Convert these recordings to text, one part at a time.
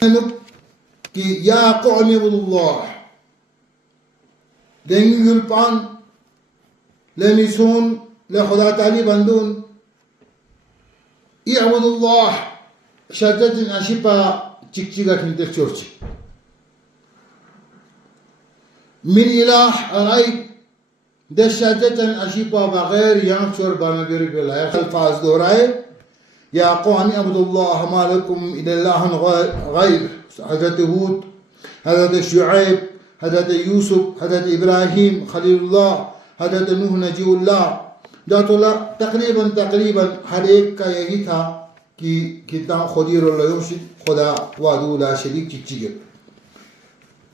کہ یا قوم اللہ دینگی یلپان لنسون لخدا تعالی بندون اعبد اللہ شدت اشیپا چکچیگا کھنتے چورچی من الہ غیر دے شدت اشیپا بغیر یہاں چور بانا بیری بلائے الفاظ دورائے یا قوم اعبد اللہ ما لکم الہ غیر حضرت ہود حضرت شعیب حضرت یوسف حضرت ابراہیم خلیل اللہ حضرت نوح نجی اللہ جات اللہ تقریباً ہر ایک کا یہی تھا کہ کتنا خدیر اللہ یوشد خدا وعدو لا شریک چچی گئے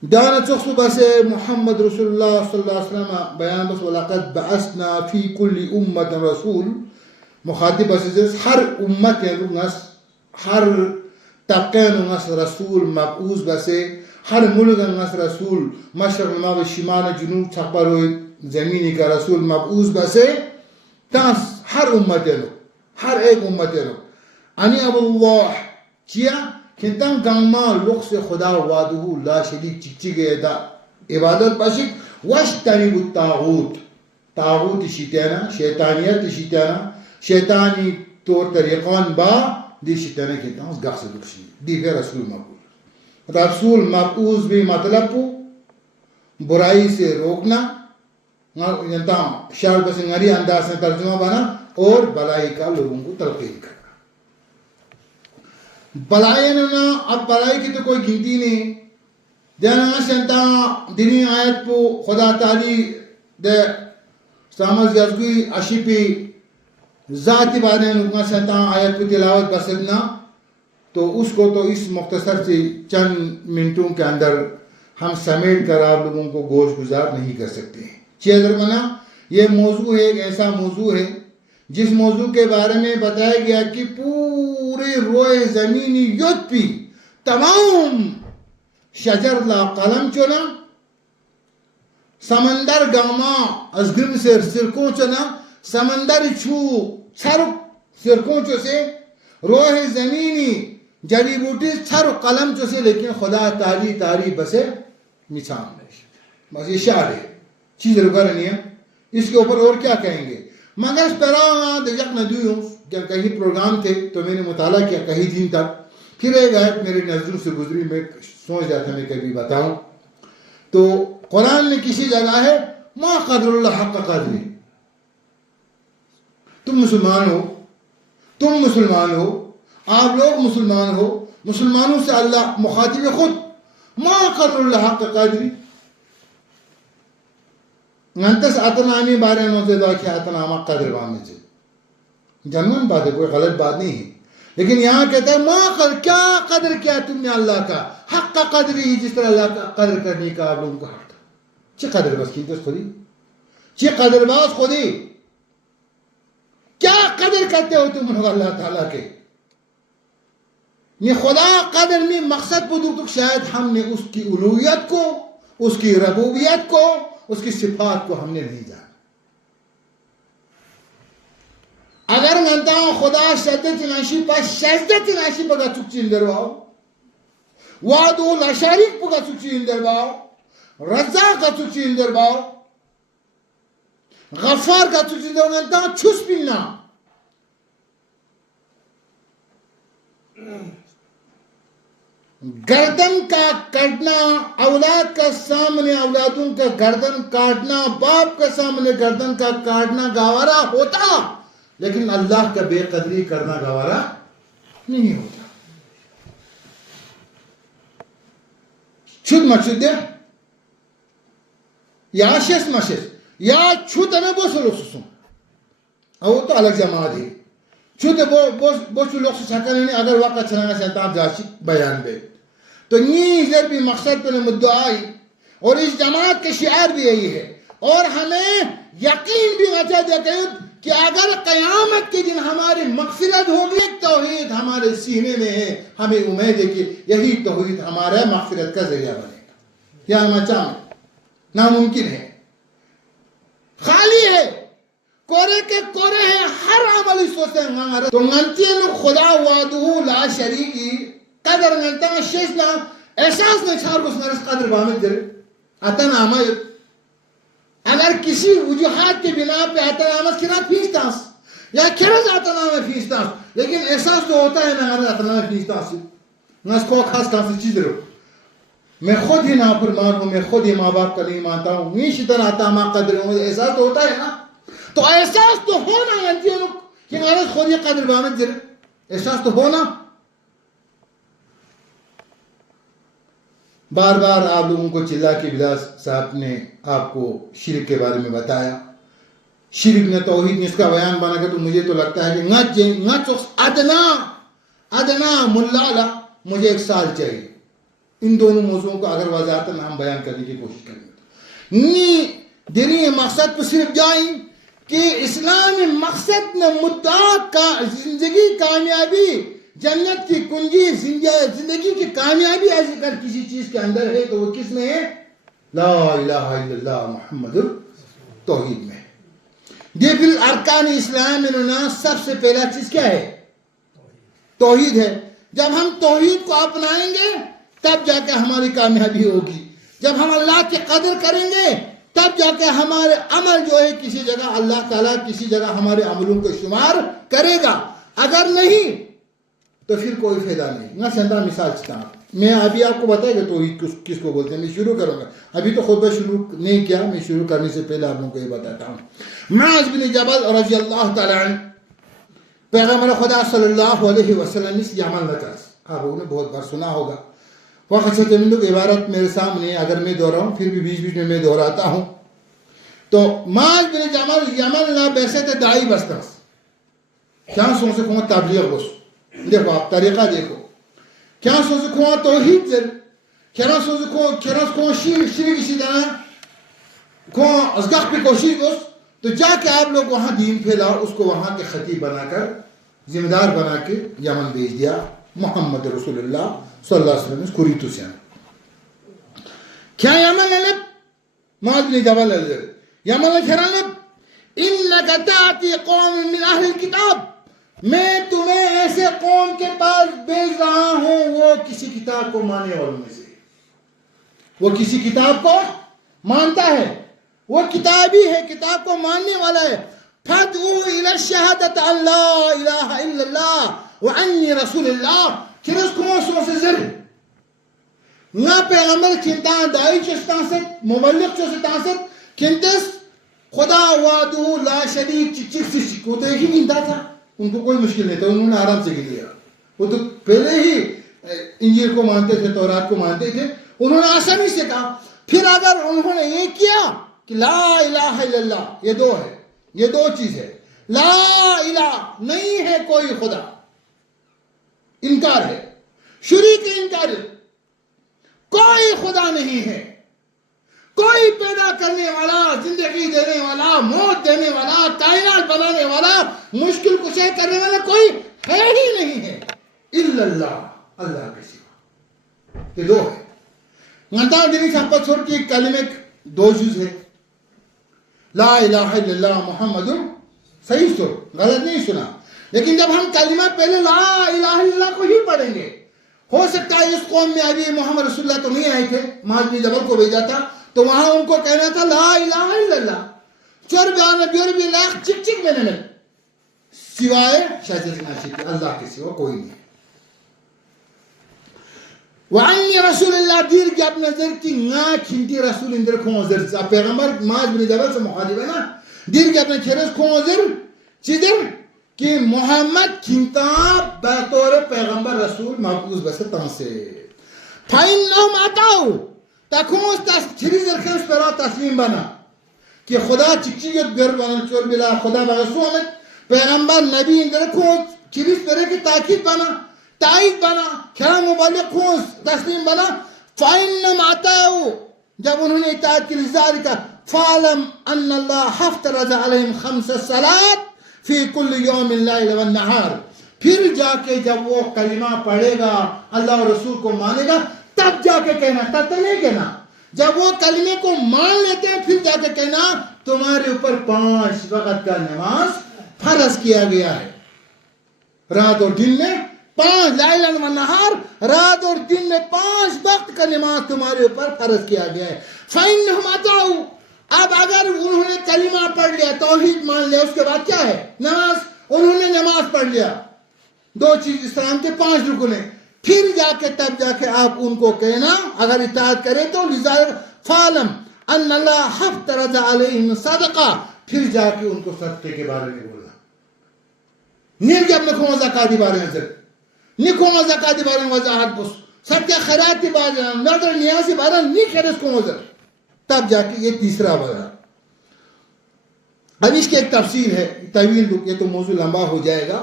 دانا چخصو بس محمد رسول اللہ صلی اللہ علیہ وسلم بیان بس وَلَقَدْ بَعَثْنَا فِي كُلِّ أُمَّةٍ رسول مخاطب بس ہر امت نس ہر طبقہ نس رسول مبعوث بس ہر ملک نس رسول مشرق المغرب شمال جنوب چھپر زمینی کا رسول مبعوث بس تاس ہر امت ہر ایک امت انی اب اللہ چیا کھنتن گاما لوگ سے خدا وعدہو لا شریک چکچی گئے دا عبادت باشک وَاشْتَنِبُ الطاغوت طاغوت شیطانا شیطانیت شیطانا شیطانی طور طریقان با دی شیطانا کہتا ہوں گاہ سے دکشی دی پھر رسول مبعوث رسول مبعوث بھی مطلب کو برائی سے روکنا شعر بسنگری انداز سے ترجمہ بنا اور بلائی کا لوگوں کو تلقین کرنا بلائی نہ اب بلائی کی تو کوئی گنتی نہیں جانا سنتا دینی آیت کو خدا تعالی دے سامز یزگوی اشیپی ذاتی بارے نکمہ سنتا آیت کو تلاوت بسدنا تو اس کو تو اس مختصر سے چند منٹوں کے اندر ہم سمیٹ کر آپ لوگوں کو گوش گزار نہیں کر سکتے ہیں چیزر منا یہ موضوع ہے ایک ایسا موضوع ہے جس موضوع کے بارے میں بتایا گیا کہ پورے روئے زمینی یوت پی تمام شجر لا قلم چنا سمندر گاما ازگرم سے سرکوں چنا سمندر چھو چھرک سرکوں چو سے روئے زمینی جڑی بوٹی چھر قلم چو سے لیکن خدا تاری بسے نچان بس یہ شعر ہے چیز رکھا رہنی ہے اس کے اوپر اور کیا کہیں گے مگر اس پہلا دیکھ ندیوں جب کہیں پروگرام تھے تو میں نے مطالعہ کیا کہیں دن تک پھر ایک آیت میرے نظروں سے گزری میں سوچ جاتا میں کبھی بتاؤں تو قرآن میں کسی جگہ ہے ما قدر اللہ حق قدری تم مسلمان ہو آپ لوگ مسلمان ہو مسلمانوں سے اللہ مخاطب خود ما قدر اللہ حق قدری ننتس اتنامی بارے نوزے دعا کیا اتناما قدر بانے سے جنون بات ہے کوئی غلط بات نہیں ہے لیکن یہاں کہتا ہے ما قدر کیا قدر کیا تم نے اللہ کا حق قدری جس طرح اللہ کا قدر کرنے کا آپ لوگوں کا حق تھا چی قدر بس کی دس خودی چی قدر باز خودی کیا قدر کرتے ہو تم اللہ تعالیٰ کے یہ خدا قدر میں مقصد بدو شاید ہم نے اس کی الوہیت کو اس کی ربوبیت کو اس کی صفات کو ہم نے نہیں جانا اگر منتا ہوں خدا شدت ناشی پا گا چکچی اندر باؤ وعدو لا شریک پا گا چکچی اندر باؤ رزاق گا چکچی اندر باؤ غفار گا چکچی اندر منتا ہوں چھس پینا گردن کا کٹنا اولاد کا سامنے اولادوں کا گردن کاٹنا باپ کا سامنے گردن کا کاٹنا گوارا ہوتا لیکن اللہ کا بے قدری کرنا گوارا نہیں ہوتا چھت مچھت دے یا شس مشس یا چھت انا بوسو لوکسو او تو الگ جماعت ہے چھت بوسو لوکسو سکنے اگر وقت چلانا چاہتا آپ جاشی بیان بے تو یہ ضرب بھی مقصد پر مدعائی اور اس جماعت کے شعار بھی یہی ہے اور ہمیں یقین بھی وجہ دیتے ہیں کہ اگر قیامت کے دن ہماری مغفرت ہوگی توحید ہمارے سینے میں ہے ہمیں امید ہے کہ یہی توحید ہمارا مغفرت کا ذریعہ بنے گا یا مچام ناممکن ہے خالی ہے کورے کے کورے ہیں ہر عملی سوچتے ہیں تو منتی خدا وعدہ لا شریکی قدر نتا شیزنا احساس نے چھار کو سنرس قدر بامد در اتن آمد اگر کسی وجوہات کے بنا پہ اتن آمد کنا فیستاس یا کرز اتن آمد فیستاس لیکن احساس تو ہوتا ہے نا اتن آمد فیستاس ناس کو خاص کانسی چیز رو میں خود ہی نافرمان ہوں میں خود ہی ماں باپ کا نہیں مانتا ہوں نیش اتن آتا ماں قدر ہوں احساس تو ہوتا ہے نا تو احساس تو ہونا ہے کہ نارس خود ہی قدر بامد در احساس تو ہونا بار بار آپ لوگوں کو چلا کے بلاس صاحب نے آپ کو شرک کے بارے میں بتایا شرک نے توحید نے اس کا بیان بنا کہ تو مجھے تو لگتا ہے کہ ادنا ملالا مجھے 1 سال چاہیے ان دونوں موضوعوں کو اگر وضاحت ہم بیان کرنے کی کوشش کریں گے نی دینی مقصد پہ صرف جائیں کہ اسلامی مقصد نے مدعا کا زندگی کامیابی جنت کی کنجی زندگی کی کامیابی ایسی کر کسی چیز کے اندر ہے تو وہ کس میں ہے لا الہ الا اللہ محمد توحید میں دیکھ ارکان اسلام میں سب سے پہلا چیز کیا ہے توحید ہے جب ہم توحید کو اپنائیں گے تب جا کے ہماری کامیابی ہوگی جب ہم اللہ کی قدر کریں گے تب جا کے ہمارے عمل جو ہے کسی جگہ اللہ تعالیٰ کسی جگہ ہمارے عملوں کو شمار کرے گا اگر نہیں تو پھر کوئی فائدہ نہیں نہ سندہ مثال چاہتا ہوں میں ابھی آپ کو بتائے گا توحید کس کو بولتے ہیں میں شروع کروں گا ابھی تو خطبہ شروع نہیں کیا میں شروع کرنے سے پہلے آپ لوگوں کو یہ بتاتا ہوں معاذ بن جبل رضی اللہ تعالیٰ عنہ پیغمبر خدا صلی اللہ علیہ وسلم اس یمن لگا آپ لوگوں نے بہت بار سنا ہوگا وقت سے لوگ عبارت میرے سامنے اگر میں دہراؤں پھر بھی بیچ بیچ میں دہراتا ہوں تو معاذ بن جبل یمن لا بیسے دائی بستاس کیا سوچ سکوں تبلیغ بس دیکھو آپ طریقہ دیکھو کیا سوچ سکوں توحید زر کیا سوچ سکوں شرک اسی طرح کو ازگاہ پہ کوشش بس تو جا کے آپ لوگ وہاں دین پھیلاؤ اس کو وہاں کے خطیب بنا کر ذمہ دار بنا کے یمن بھیج دیا محمد رسول اللہ صلی اللہ علیہ وسلم کوریتو سے کیا یمن لب معاذ بن جبل یمن لب انکا تاتی قوم من اہل الکتاب میں تمہیں ایسے قوم کے پاس بھیج رہا ہوں وہ کسی کتاب کو ماننے والوں میں سے وہ کسی کتاب کو مانتا ہے وہ کتابی ہے کتاب کو ماننے والا ہے فَدْعُوا إِلَى الشَّهَادَةِ أَن لَا إِلَهَ إِلَّا اللَّهُ وَأَنِّي رَسُولِ اللَّهِ کھرس کھوں سو سے زر نا پیغمبر کھنتان دائی چستان سے مبلغ چستان سے کھنتس خدا وعدو لا شریک چک سے وہ تو ایک ہی گھنتا تھا ان کو کوئی مشکل نہیں تھا انہوں نے آرام سے گھن لیا وہ تو پہلے ہی انجیل کو مانتے تھے تورات کو مانتے تھے انہوں نے آسانی سے کہا پھر اگر انہوں نے یہ کیا کہ لا الہ الا اللہ یہ دو ہے یہ دو چیز ہے لا الہ نہیں ہے کوئی خدا انکار ہے شریک انکار ہے کوئی خدا نہیں ہے کوئی پیدا کرنے والا زندگی دینے والا موت دینے والا کائنات بنانے والا مشکل کشے کرنے والا کوئی ہے ہی نہیں ہے الا اللہ اللہ کے سوا یہ دو ہے نتا دینی سپت چھوڑ کی کلمے دو جز ہے لا الہ الا اللہ محمد صحیح سن غلط نہیں سنا لیکن جب ہم کلمہ پہلے لا الہ الا اللہ کو ہی پڑھیں گے ہو سکتا ہے اس قوم میں ابھی محمد رسول اللہ تو نہیں آئے تھے معاذ بن جبل کو بھیجا تھا تو وہاں ان کو کہنا تھا لا الہ الا اللہ چور بیانے بیور بھی لاکھ چک چک میں نے سوائے شاید ناشد اللہ کے سوا کوئی نہیں وعنی رسول اللہ دیر کی اپنے ذر کی نا کھنتی رسول اندر کھون ذر پیغمبر معاذ بن جبل سے مخاطب ہے نا دیر کی اپنے کھیرس کھون ذر چیدر کہ محمد کھنتا بطور پیغمبر رسول محفوظ بستان سے فَإِنَّهُمْ آتَاؤُ تکھونس چھری ذرخیش پرا تسلیم بنا کہ خدا چکچیت گر بنا چور بلا خدا بغسو ہمیں پیغمبر نبی اندر کھون چھریس پرے کی تاکید بنا تائید بنا کھرا مبالغ خونس تسلیم بنا فَإِنَّهُمْ آتَاؤُ جب انہوں نے اطاعت کی رضاری کا فَعَلَمْ أَنَّ اللَّهَ حَفْتَرَزَ عَلَيْهِمْ 5 صَلَاة فی کل یوم اللیل والنہار پھر جا کے جب وہ کلمہ پڑھے گا اللہ اور رسول کو مانے گا تب جا کے کہنا تب تو نہیں کہنا جب وہ کلمے کو مان لیتے ہیں پھر جا کے کہنا تمہارے اوپر 5 وقت کا نماز فرض کیا گیا ہے رات اور دن میں 5 لیلا و نہار، رات اور دن میں 5 وقت کا نماز تمہارے اوپر فرض کیا گیا ہے۔ فَإِنَّهُمْ أَطَاعُوا، اب اگر انہوں نے کلمہ پڑھ لیا، توحید مان لیا، اس کے بعد کیا ہے؟ نماز۔ انہوں نے نماز پڑھ لیا، 2 چیز اسلام کے 5 رکن ہیں، پھر جا کے تب جا کے آپ ان کو کہنا اگر اطاعت کرے تو فَعْلَمْ أَنَّ اللَّهَ افْتَرَضَ عَلَيْهِمْ صَدَقَةً، پھر جا کے ان کو صدقے کے بارے میں بولا۔ نیل جب نکھوں زکاتی بارے میں ذکر، نکھوں زکاتی بارے میں وضاحت بس، صدقہ خیراتی بارے میں، نظر نیازی بارے میں نہیں خیرس کو مذر، تب جا کے یہ تیسرا وضاحت۔ اب اس کی ایک تفصیل ہے، طویل، یہ تو موضوع لمبا ہو جائے گا۔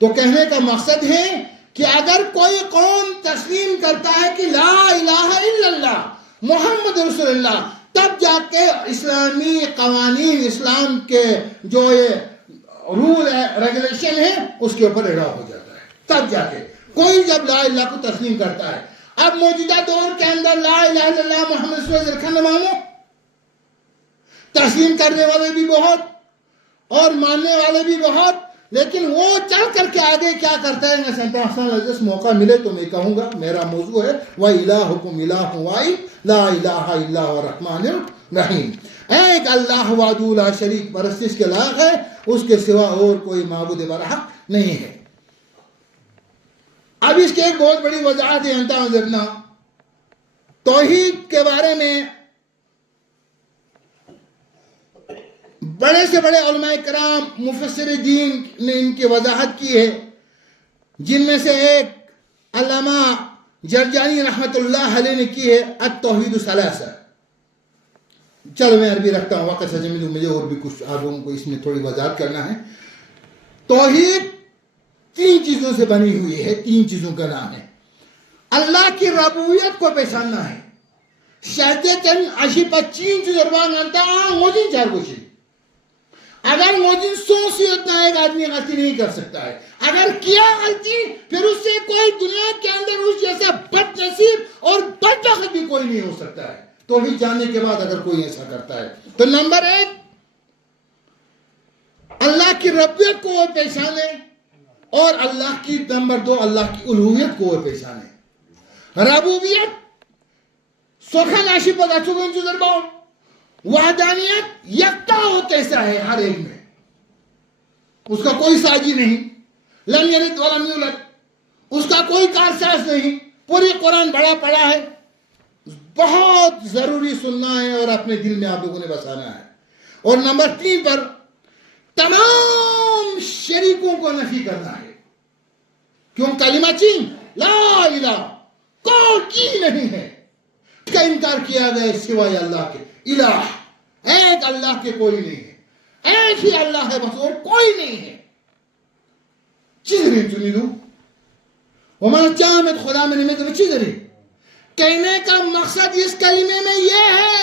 تو کہنے کا مقصد ہے کہ اگر کوئی قوم تسلیم کرتا ہے کہ لا الہ الا اللہ محمد رسول اللہ، تب جا کے اسلامی قوانین، اسلام کے جو یہ رول ہے، ریگولیشن ہے، اس کے اوپر اڑا ہو جاتا ہے۔ تب جا کے کوئی جب لا الہ کو تسلیم کرتا ہے۔ اب موجودہ دور کے اندر لا الہ الا اللہ محمد رسول اللہ رکھنا مانو، تسلیم کرنے والے بھی بہت اور ماننے والے بھی بہت، لیکن وہ چل کر کے آگے کیا کرتا ہے؟ میں سنتا ہوں جس موقع ملے تو میں کہوں گا، میرا موضوع ہے وَإِلَٰهُكُمْ إِلَٰهٌ وَاحِدٌ لَا إِلَٰهَ إِلَّا هُوَ الرَّحْمَٰنُ الرَّحِيمُ، ایک اللہ وحدہ لا شریک، پرستش کے لائق ہے، اس کے سوا اور کوئی معبود برحق نہیں ہے۔ اب اس کے ایک بہت بڑی وضاحت ہے انتا حضرنا، توحید کے بارے میں بڑے سے بڑے علماء کرام مفسر دین نے ان کی وضاحت کی ہے، جن میں سے ایک علامہ جرجانی رحمت اللہ علیہ نے کی ہے التوحید ثلاثہ۔ چلو میں عربی رکھتا ہوں، وقت سے مجھے اور بھی کچھ آپ لوگوں کو اس میں تھوڑی وضاحت کرنا ہے۔ توحید 3 چیزوں سے بنی ہوئی ہے، 3 چیزوں کا نام ہے۔ اللہ کی ربوبیت کو پہچاننا ہے، شہدتن اشی 25 زربان انتا موجین 4 گوشی، اگر موجین 100 سے اتنا ایک آدمی غلطی نہیں کر سکتا ہے، اگر کیا غلطی پھر اس سے کوئی دنیا کے اندر اس جیسا بد نصیب اور بدبخت بھی کوئی نہیں ہو سکتا ہے۔ توحید جاننے کے بعد اگر کوئی ایسا کرتا ہے تو نمبر 1 اللہ کی ربوبیت کو وہ پہچانے، اور اللہ کی نمبر 2 اللہ کی الوہیت کو وہ پہچانے۔ ربوبیت سوکھا ناشی پر اچھو گنچو درباؤ، وحدانیت یکتا ہو کیسا ہے ہر ایک میں، اس کا کوئی ساجی نہیں، لم یلد ولم یولد، اس کا کوئی کارساز نہیں، پوری قرآن بڑا پڑا ہے، بہت ضروری سننا ہے اور اپنے دل میں آپ لوگوں نے بسانا ہے۔ اور نمبر 3 پر تمام شریکوں کو نفی کرنا ہے، کیوں؟ کلمہ چین لا الہ، کوئی نہیں ہے، اس کا انکار کیا گیا سوائے اللہ کے، الہ ایک اللہ کے کوئی نہیں ہے، ایک ہی اللہ ہے بس، اور کوئی نہیں ہے۔ چیز نہیں چنی دوں ومن جامد خدا میں نمت میں چیز نہیں۔ کہنے کا مقصد اس کلمے میں یہ ہے،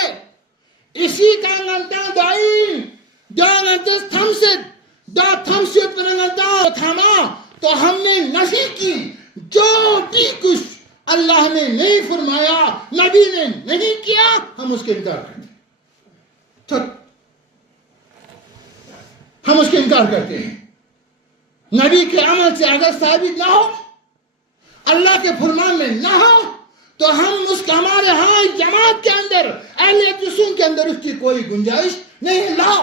اسی کا ننتا دائین دا ننتس تھمسد دا تھمسد پر ننتا تھما، تو ہم نے نفی کی جو بھی کچھ اللہ نے نہیں فرمایا، نبی نے نہیں کیا، ہم اس کے انکار کرتے ہیں، ہم اس کے انکار کرتے ہیں۔ نبی کے عمل سے اگر ثابت نہ ہو، اللہ کے فرمان میں نہ ہو، تو ہم اس کا ہمارے ہاں جماعت کے اندر، اہل رسول کے اندر اس کی کوئی گنجائش نہیں۔ لا،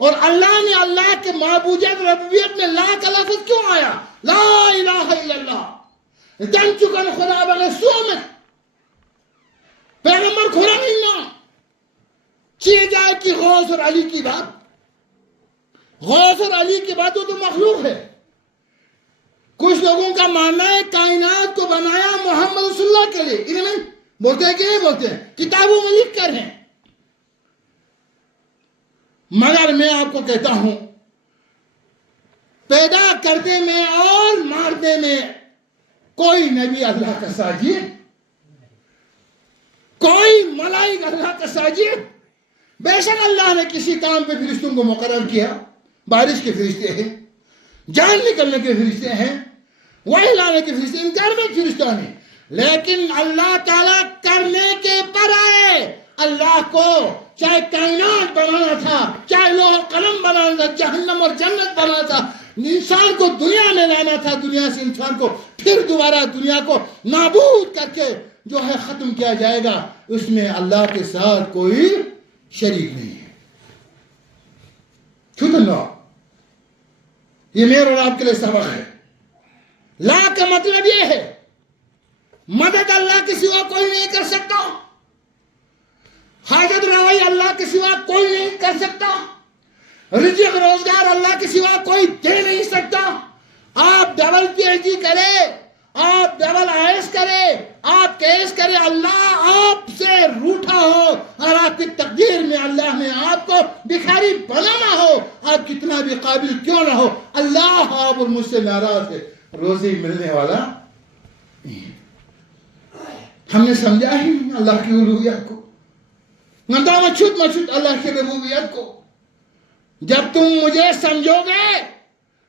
اور اللہ نے اللہ کے معبودیت ربوبیت میں لا کا لفظ کیوں آیا؟ لا الہ الا اللہ، جن چکن خدا بغیر سومت پیغمبر کھوڑا نہیں نا چیئے جائے کہ غوث اور علی کی بات، غوث اور علی کی بات تو مخلوق ہے۔ کچھ لوگوں کا ماننا ہے کائنات کو بنایا محمد رسول اللہ کے لیے، انہیں میں بولتے ہیں کہ نہیں بولتے ہیں، کتابوں میں لکھ کر ہیں۔ مگر میں آپ کو کہتا ہوں، پیدا کرنے میں اور مارنے میں کوئی نبی اللہ کا ساجد، کوئی ملائک اللہ کا ساجد، بے شک اللہ نے کسی کام پہ فرشتوں کو مقرر کیا، بارش کے فرشتے ہیں، جان نکلنے کے فرشتے ہیں، وحی لانے کے فرشتے، انکار میں فرشتہ نہیں، لیکن اللہ تعالیٰ کرنے کے پر آئے۔ اللہ کو چاہے کائنات بنانا تھا، چاہے لوح قلم بنانا تھا، جہنم اور جنت بنانا تھا، انسان کو دنیا میں لانا تھا، دنیا سے انسان کو پھر دوبارہ دنیا کو نابود کر کے جو ہے ختم کیا جائے گا، اس میں اللہ کے ساتھ کوئی شریک نہیں ہے. ٹھیک ہے، یہ میرے اور آپ کے لیے سبق ہے. لا کا مطلب یہ ہے مدد اللہ کے سوا کوئی نہیں کر سکتا، حاجت روائی اللہ کے سوا کوئی نہیں کر سکتا، رزق روزگار اللہ کے سوا کوئی دے نہیں سکتا. آپ ڈبل پی ایچ ڈی کرے، آپ ڈبل آئی ایس کرے، آپ کیس کرے، اللہ آپ سے روٹھا ہو اور آپ کی تقدیر میں اللہ نے آپ کو بھکاری بنانا ہو، آپ کتنا بھی قابل کیوں نہ ہو، اللہ آپ اور مجھ سے ناراض ہے، روزی ملنے والا نہیں. ہم نے سمجھا ہی نہیں اللہ کی الوہیت کو، نندا مچھوت اللہ کی ربوبیت کو. جب تم مجھے سمجھو گے،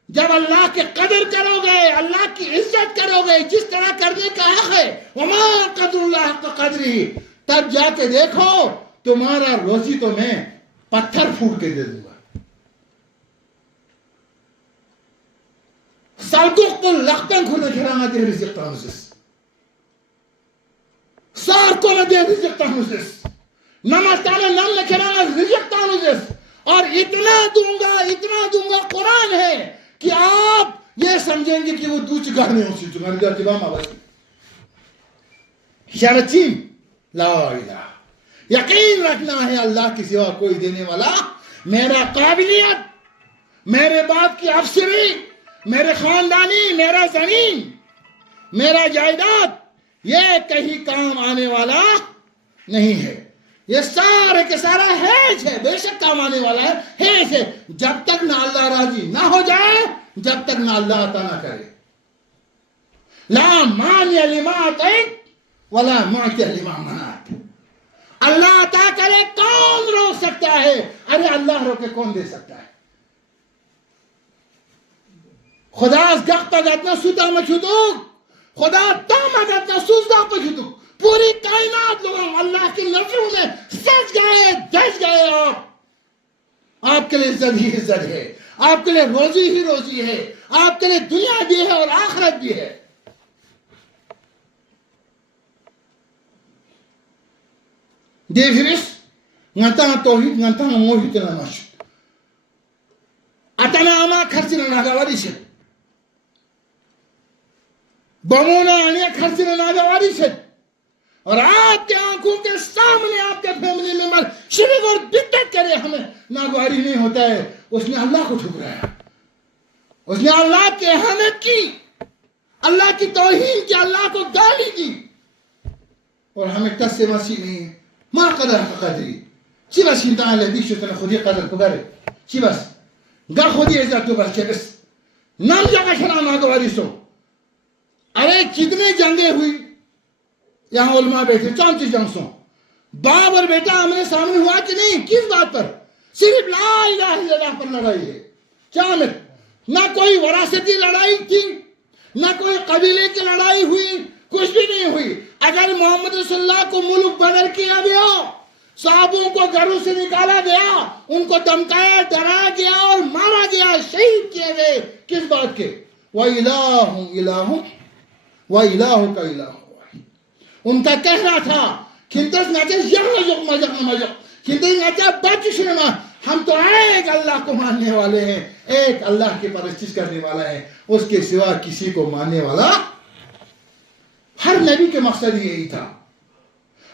جب اللہ کی قدر کرو گے، اللہ کی عزت کرو گے جس طرح کرنے کا حق ہے، وما قدر اللہ حق قدری، تب جا کے دیکھو تمہارا روزی تو میں پتھر پھوٹ کے دے دوں گا. سالکوک لختن کھنے کھرانا دے رزق تانوزس، سارکو نہ دے رزق تانوزس، نمستانا نم نہ کھرانا رزق تانوزس. اور اتنا دوں گا قرآن ہے کہ آپ یہ سمجھیں گے کہ وہ دوچ گھرنے ہوں سی چکا نگا تبام آباسی شرچیم لا الہ. یقین رکھنا ہے اللہ کی سوا کوئی دینے والا. میرا قابلیت، میرے باپ کی افسری، میرے خاندانی، میرا زمین، میرا جائیداد، یہ کہیں کام آنے والا نہیں ہے. یہ سارے کے سارا ہیج ہے، بے شک کام آنے والا ہے، ہیج ہے جب تک نہ اللہ راضی نہ ہو جائے، جب تک نہ اللہ عطا نہ کرے. لا مانع لما اعطیت ولا معطی لما منعت. اللہ عطا کرے کون روک سکتا ہے؟ ارے اللہ روکے کون دے سکتا ہے؟ خدا از گخت ادتنا سوتا مچھوتوک، خدا تامدتنا سوزدہ پچھوتوک. پوری کائنات لوگوں اللہ کی نظروں میں سج گئے، دج گئے. آپ کے لئے عزت ہی عزت ہے، آپ کے لئے روزی ہی روزی ہے، آپ کے لئے دنیا بھی ہے اور آخرت بھی ہے. دیفرس نتانا توحید نتانا موحید نماشد اتنا اما خرچنا ناگواری شد بمونا انیا خرچنا ناگواری شد. اور آپ کے آنکھوں کے سامنے آپ کے فیملی ممبر شرک اور بدعت کرے، ہمیں ناگواری نہیں ہوتا ہے. اس نے اللہ کو ٹھکرایا، اس نے اللہ کی اہانت کی، اللہ کی توہین کی، اللہ کو گالی دی. اور ہمیں کس سے مسیح نہیں ہے. ما قدر حق قدری چی بس انتا علی بیشو تنا خودی قدر کو بره چی بس گا خودی عزت تو بس چه بس نام جگہ شنا ناگواری سو. ارے کتنے جنگیں ہوئی یہاں علماء بیٹھے، 34 جنگ سو. باپ اور بیٹا ہمارے سامنے ہوا کہ نہیں؟ کس بات پر؟ صرف لا الہ الا اللہ پر لڑائی ہے. کیا میں نہ کوئی وراثتی لڑائی تھی، نہ کوئی قبیلے کی لڑائی ہوئی، کچھ بھی نہیں ہوئی. اگر محمد صلی اللہ کو ملک بدر کیا گیا، صحابوں کو گھروں سے نکالا گیا، ان کو دمکایا، ڈرایا گیا اور مارا گیا، شہید کیے گئے، کس بات کے؟ وَإِلَٰهٌ إِلَٰهٌ وَإِلَٰهُكَ إِلَٰهٌ. ان کا کہنا تھا کھنتس ناچے مجق کھنتس ناچے بچ شنما، ہم تو ایک اللہ کو ماننے والے ہیں، ایک اللہ کی پرستش کرنے والا ہے، اس کے سوا کسی کو ماننے والا. ہر نبی کے مقصد یہی تھا،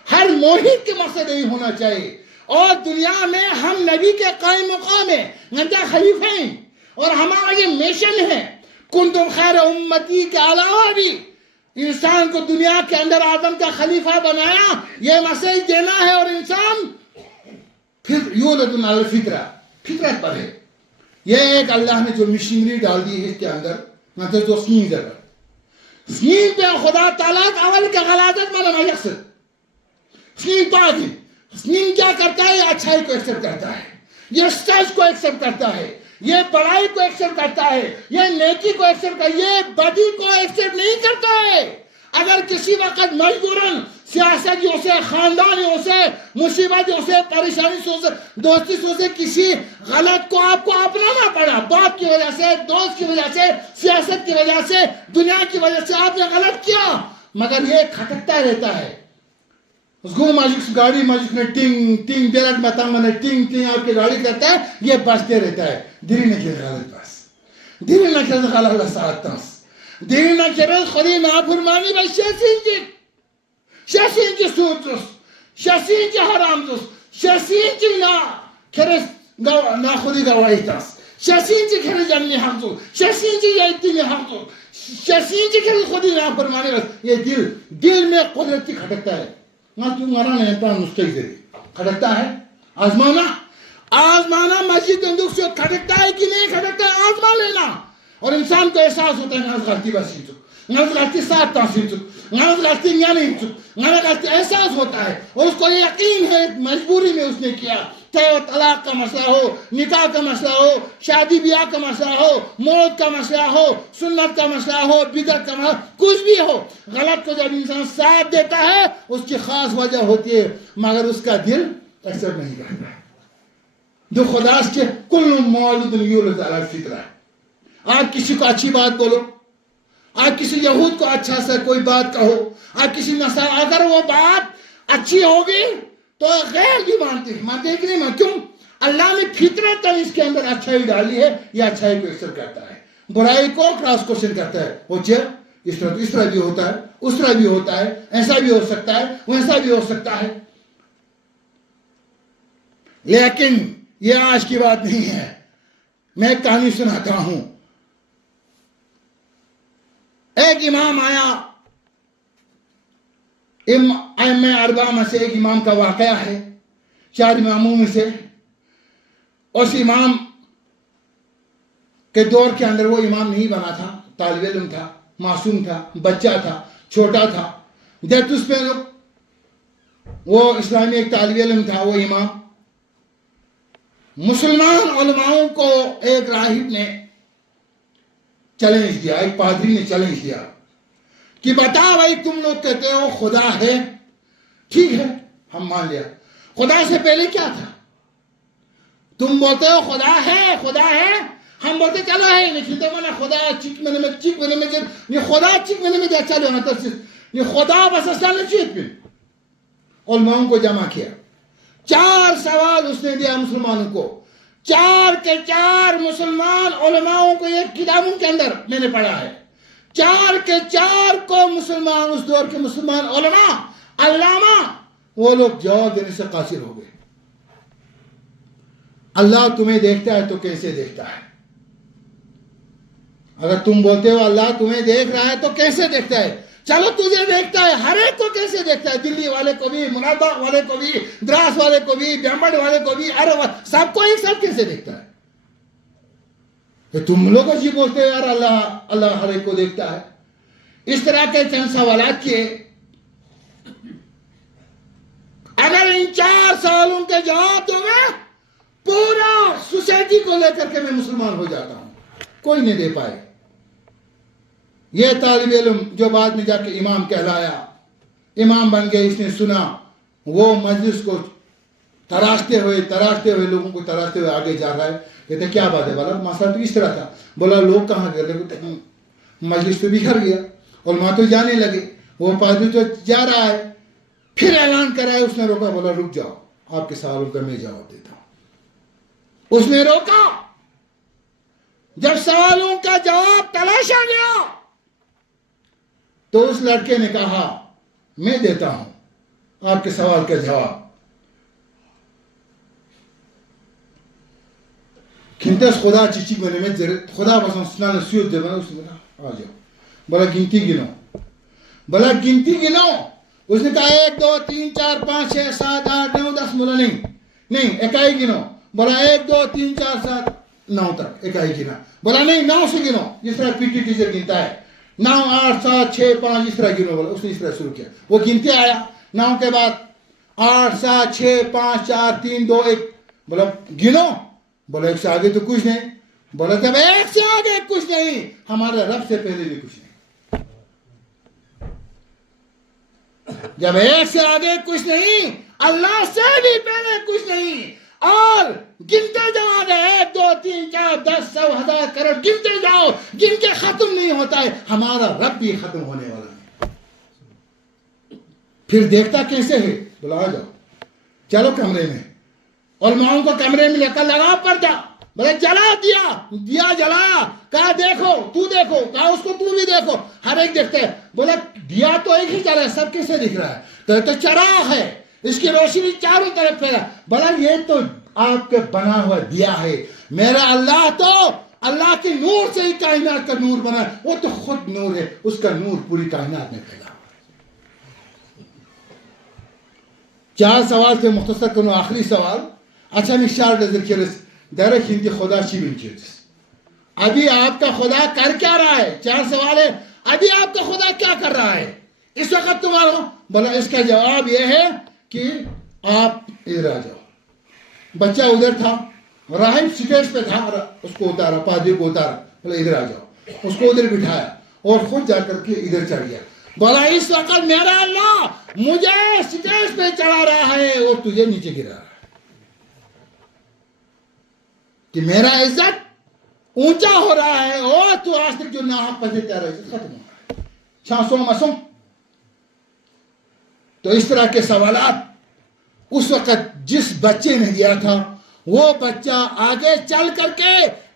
ہر موحد کے مقصد یہی ہونا چاہیے. اور دنیا میں ہم نبی کے قائم مقام ہیں، نندا خلیفہ ہیں، اور ہمارا یہ میشن ہے. کنتم خیر امتی کے علاوہ بھی انسان کو دنیا کے اندر آدم کا خلیفہ بنایا، یہ مسیج دینا ہے. اور انسان پھر یولد علی الفطرہ، فطرت پر ہے. یہ ایک اللہ نے جو مشینری ڈال دی ہے اس کے اندر، نہ تو سنین جگہ سنین پہ خدا تعالیٰ اول کا غلازت مانا مجقصد سنین پاک ہے. سنین کیا کرتا ہے؟ اچھائی کو ایکسپٹ کرتا ہے، یہ سچ کو ایکسپٹ کرتا ہے، یہ بڑائی کو ایکسپٹ کرتا ہے، یہ نیکی کو ایکسپٹ کرتا ہے، یہ بدی کو ایکسپٹ نہیں کرتا ہے. اگر کسی وقت مجبوراً سیاستیوں سے، خاندانیوں سے، مصیبتوں سے، پریشانیوں سے، دوستیوں سے کسی غلط کو آپ کو اپنانا پڑا، باپ کی وجہ سے، دوست کی وجہ سے، سیاست کی وجہ سے، دنیا کی وجہ سے آپ نے غلط کیا، مگر یہ کھٹکتا رہتا ہے. اس کو ماجک گاڑی ماجک میں ٹنگ ٹنگ دیرٹ میں تنگ میں ٹنگ ٹنگ آپ کی گاڑی کرتا ہے، یہ بچتے رہتا ہے. دلی نے کیا غلط بس دلی نے کیا غلط ساتھ تنس دلی نے کیا خودی نافرمانی بس شاسینجی سوترس شاسینجی حرامزس شاسینجی نا کھرس نا خودی گواہی تنس شاسینجی کھرس جنگی حمزو شاسینجی یایتینی حمزو شاسینجی کھرس خودی نافرمانی بس. یہ دل میں قدرتی کھٹکتا ہے. نہ تو مرا نہیں پا مستقل دے کھٹکتا ہے. آزمانا مسجد اندوک سے کھٹکتا ہے کہ نہیں کھٹکتا ہے، آزما لینا. اور انسان کو احساس ہوتا ہے ناز غلطی بس ہی چک ناز غلطی ساتھ تاثیر چک ناز غلطی یا نہیں چک ناز غلطی احساس ہوتا ہے اور اس کو یقین ہے مجبوری میں اس نے کیا. چاہے وہ طلاق کا مسئلہ ہو، نکاح کا مسئلہ ہو، شادی بیاہ کا مسئلہ ہو، موت کا مسئلہ ہو، سنت کا مسئلہ ہو، بدعت کا مسئلہ کچھ بھی ہو، غلط کو جب انسان ساتھ دیتا ہے اس کی خاص وجہ ہوتی ہے، مگر اس کا دل ایکسپٹ نہیں کرتا ہے. جو خدا کے کل مولود یولد علی الفطرہ. آپ کسی کو اچھی بات بولو، آپ کسی یہود کو اچھا سا کوئی بات کہو، آپ کسی نصارہ اگر وہ بات اچھی ہوگی تو غیر بھی مانتے ہیں کہ نہیں مانتے. کیوں؟ اللہ نے فطرت اس کے اندر اچھائی ڈالی ہے، یہ اچھائی کو ایکسپٹ کرتا ہے، برائی کو کراس کوشچن کرتا ہے. وہ اس طرح بھی ہوتا ہے، اس طرح بھی ہوتا ہے، ایسا بھی ہو سکتا ہے، ویسا بھی ہو سکتا ہے. لیکن یہ آج کی بات نہیں ہے. میں ایک کہانی سناتا ہوں. ایک امام آیا، ائمہ اربعہ میں سے ایک امام کا واقعہ ہے، 4 اماموں میں سے. اس امام کے دور کے اندر وہ امام نہیں بنا تھا، طالب علم تھا، معصوم تھا، بچہ تھا، چھوٹا تھا. جب اس پہ وہ اسلامی ایک طالب علم تھا، وہ امام مسلمان علماؤں کو ایک راہب نے چیلنج دیا، ایک پادری نے چیلنج دیا کہ بتا بھائی تم لوگ کہتے ہو خدا ہے، ٹھیک ہے ہم مان لیا، خدا سے پہلے کیا تھا؟ تم بولتے ہو خدا ہے، خدا ہے، ہم بولتے چلو ہے نہیں کھلتے مانا خدا چک میں یہ خدا چک میں دیا چلو نا تو یہ خدا بس اصلا نہیں چیت میں. علماؤں کو جمع کیا، 4 سوال اس نے دیا مسلمانوں کو، 4 کے 4 مسلمان علماؤں کو ایک کتابوں کے اندر میں نے پڑھا ہے، 4 کے 4 کو مسلمان اس دور کے مسلمان علماء علامہ وہ لوگ جواب دینے سے قاصر ہو گئے. اللہ تمہیں دیکھتا ہے تو کیسے دیکھتا ہے؟ اگر تم بولتے ہو اللہ تمہیں دیکھ رہا ہے تو کیسے دیکھتا ہے؟ چلو تجھے دیکھتا ہے، ہر ایک کو کیسے دیکھتا ہے؟ دلی والے کو بھی، منابع والے کو بھی، دراس والے کو بھی، بیامبڑ والے کو بھی، عرب سب کو ایک ساتھ کیسے دیکھتا ہے؟ کہ تم لوگ اچھی بولتے ہیں یار اللہ ہر ایک کو دیکھتا ہے. اس طرح کے چند سوالات کیے. اگر ان 4 سوالوں کے جواب دو گے پورا سوسائٹی کو لے کر کے میں مسلمان ہو جاتا ہوں. کوئی نہیں دے پائے. یہ طالب علم جو بعد میں جا کے امام کہلایا، امام بن گیا، اس نے سنا، وہ مجلس کو تراشتے ہوئے لوگوں کو تراشتے ہوئے آگے جا رہا ہے. کہتے کیا بات ہے؟ بولا مسئلہ تو اس طرح تھا. بولا لوگ کہاں گئے؟ مجلس تو بکھر گیا، علماء تو جانے لگے، وہ پادری تو جا رہا ہے. پھر اعلان کرایا، اس نے روکا، بولا رک جاؤ، آپ کے سوالوں کا میں جواب دیتا ہوں. اس نے روکا. جب سوالوں کا جواب تلاشا گیا تو اس لڑکے نے کہا میں دیتا ہوں آپ کے سوال کا جواب. کھنتس خدا چیچی بنے میں خدا بسان سنانا سیوت دے بنا. اس نے کہا آ جاؤ. بلا گنتی گنو. اس نے کہا 1 2 3 4 5 6 7 8 9 10. بولا نہیں اکائی گنو. بولا 1 2 3 4 7 9 تک اکائی گنا. بولا نہیں 9 سے گنو، جس طرح پی ٹی ٹیچر گنتا ہے 9 8 7 6 5 اس طرح گنو. بولا اس نے اس طرح شروع کیا. وہ گنتے آیا 9 کے بعد 8 7 6 5 4 3 2 1. بولا گنو. بولا 1 سے آگے تو کچھ نہیں. بولا جب 1 سے آگے کچھ نہیں، ہمارے رب سے پہلے بھی کچھ نہیں. جب ایک سے آگے کچھ نہیں، اللہ سے بھی پہلے کچھ نہیں، اور گنتے جاؤ آگے 1 2 3 4 10 100 1000 کروڑ گنتے جاؤ، گن کے ختم نہیں ہوتا ہے، ہمارا رب بھی ختم ہونے والا ہے۔ پھر دیکھتا کیسے ہے؟ بلا جاؤ، چلو کمرے میں، علماؤں کو کمرے میں لے کر لگا پردہ، بولے جلا دیا جلایا، کہا دیکھو تو دیکھو، کہا اس کو تو بھی دیکھو، ہر ایک دیکھتے ہے، بولا دیا تو ایک ہی جلا ہے، سب کیسے دکھ رہا ہے؟ تو چراغ ہے، اس کی روشنی چاروں طرف پھیلا، بولا یہ تو آپ کے بنا ہوا دیا ہے، میرا اللہ تو اللہ کے نور سے ہی کائنات کا نور بنا ہے، وہ تو خود نور ہے، اس کا نور پوری کائنات میں پھیلا۔ 4 سوال تھے، مختصر کنو آخری سوال، اچھا میں شارٹ ذکرس در خیندی خدا چی بنچیدس، ابھی آپ کا خدا کر کیا رہا ہے؟ 4 سوال ہے، ابھی آپ کا خدا کیا کر رہا ہے اس وقت تمہارا؟ بولا اس کا جواب یہ ہے کہ آپ ادھر آ جاؤ۔ بچہ ادھر تھا، راہب سٹیج پہ تھا، اس کو اتارا، پادری کو اتارا، بولا ادھر آ جاؤ، اس کو ادھر بٹھایا اور خود جا کر کے ادھر چڑھ گیا، بولا اس وقت میرا اللہ مجھے سٹیج پہ چڑھا رہا ہے اور تجھے نیچے گرا رہا ہے، کہ میرا عزت اونچا ہو رہا ہے اور تو آج تک جو ناحق پسے تیرا عزت ختم ہو رہا ہے۔ چھانسوں مسوں، تو اس طرح کے سوالات اس وقت جس بچے نے دیا تھا، وہ بچہ آگے چل کر کے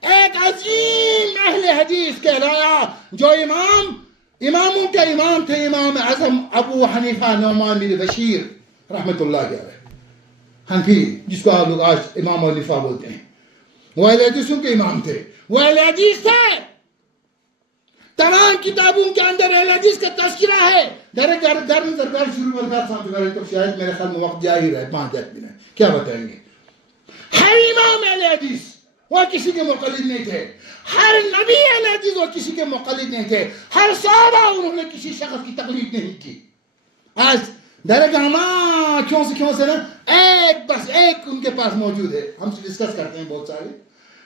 ایک عظیم اہل حدیث کہلایا، جو اماموں کے امام تھے، امام اعظم ابو حنیفہ نعمان بن بشیر رحمت اللہ علیہ، حنفی، جس کو آپ لوگ آج امام حنیفہ بولتے ہیں، وہ اہل حدیثوں کے امام تھے، وہ اہل حدیث تھے، تمام کتابوں کے اندر اہل حدیث کا تذکرہ ہے۔ گھر میں سرکار شروع میں سامنے تو شاید میرے خیال میں وقت جا ہی رہا ہے، 5 دن ہے، کیا بتائیں گے؟ ہر امام اہل حدیث، وہ کسی کے مقلد نہیں تھے، ہر نبی اہل حدیث وہ کسی کے مقلد نہیں تھے، ہر صحابہ انہوں نے کسی شخص کی تقلید نہیں کی۔ آج درگاہ کیوں سے نا بس ایک ان کے پاس موجود ہے، ہم سے ڈسکس کرتے ہیں بہت سارے،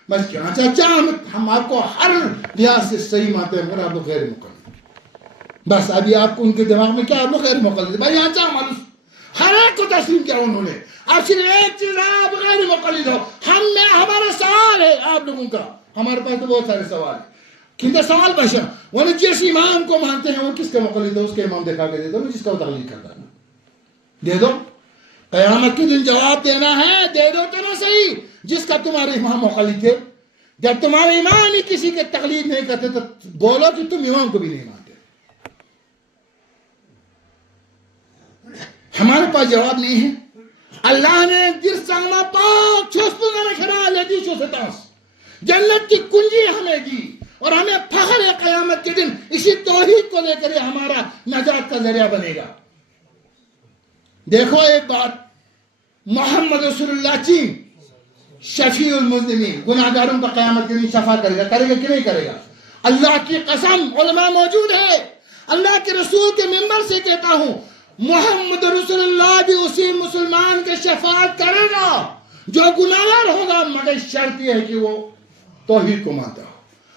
بس کیا چاچا ہم آپ کو ہر لحاظ سے صحیح مانتے ہیں مگر آپ لوگ غیر مقلد، بس ابھی آپ کو ان کے دماغ میں کیا، آپ لوگ غیر مقلد، بھائی یہاں چاہ معلوم ہر ایک کو تسلیم کیا انہوں نے، اب صرف ایک چیز ہے، آپ غیر مقلد ہو۔ ہمارا سوال ہے آپ لوگوں کا، ہمارے پاس تو بہت سارے سوال ہیں، کیونکہ سوال بشا وہ جس امام کو مانتے ہیں وہ کس کا مقلد ہے، اس کے امام دکھا کے دے دو، جس کا وہ تقلید کرتا ہے دے دو، قیامت کے دن جواب دینا ہے، دے دو تو نہ صحیح، جس کا تمہارے امام مقلد تھے، جب تمہارے امام ہی کسی کے تقلید نہیں کرتے تو بولو کہ تم امام کو بھی نہیں مانتے۔ ہمارے پاس جواب نہیں ہے۔ اللہ نے درسانہ پاک چھوسپنگا نکھرا لیتی چھوستانس جنت کی کنجی ہمیں دی، اور ہمیں فخر ہے قیامت کے دن اسی توحید کو لے کر یہ ہمارا نجات کا ذریعہ بنے گا۔ دیکھو ایک بات، محمد رسول اللہ چین شفیع المذنبین، گناہگاروں کا قیامت کے دن شفا کرے گا کہ نہیں کرے گا؟ اللہ کی قسم، علماء موجود ہے، اللہ کے رسول کے منبر سے کہتا ہوں، محمد رسول اللہ بھی اسی مسلمان کے شفاعت کرے گا جو گناہگار ہوگا، مگر شرط یہ ہے کہ وہ توحید کو مانتا ہو۔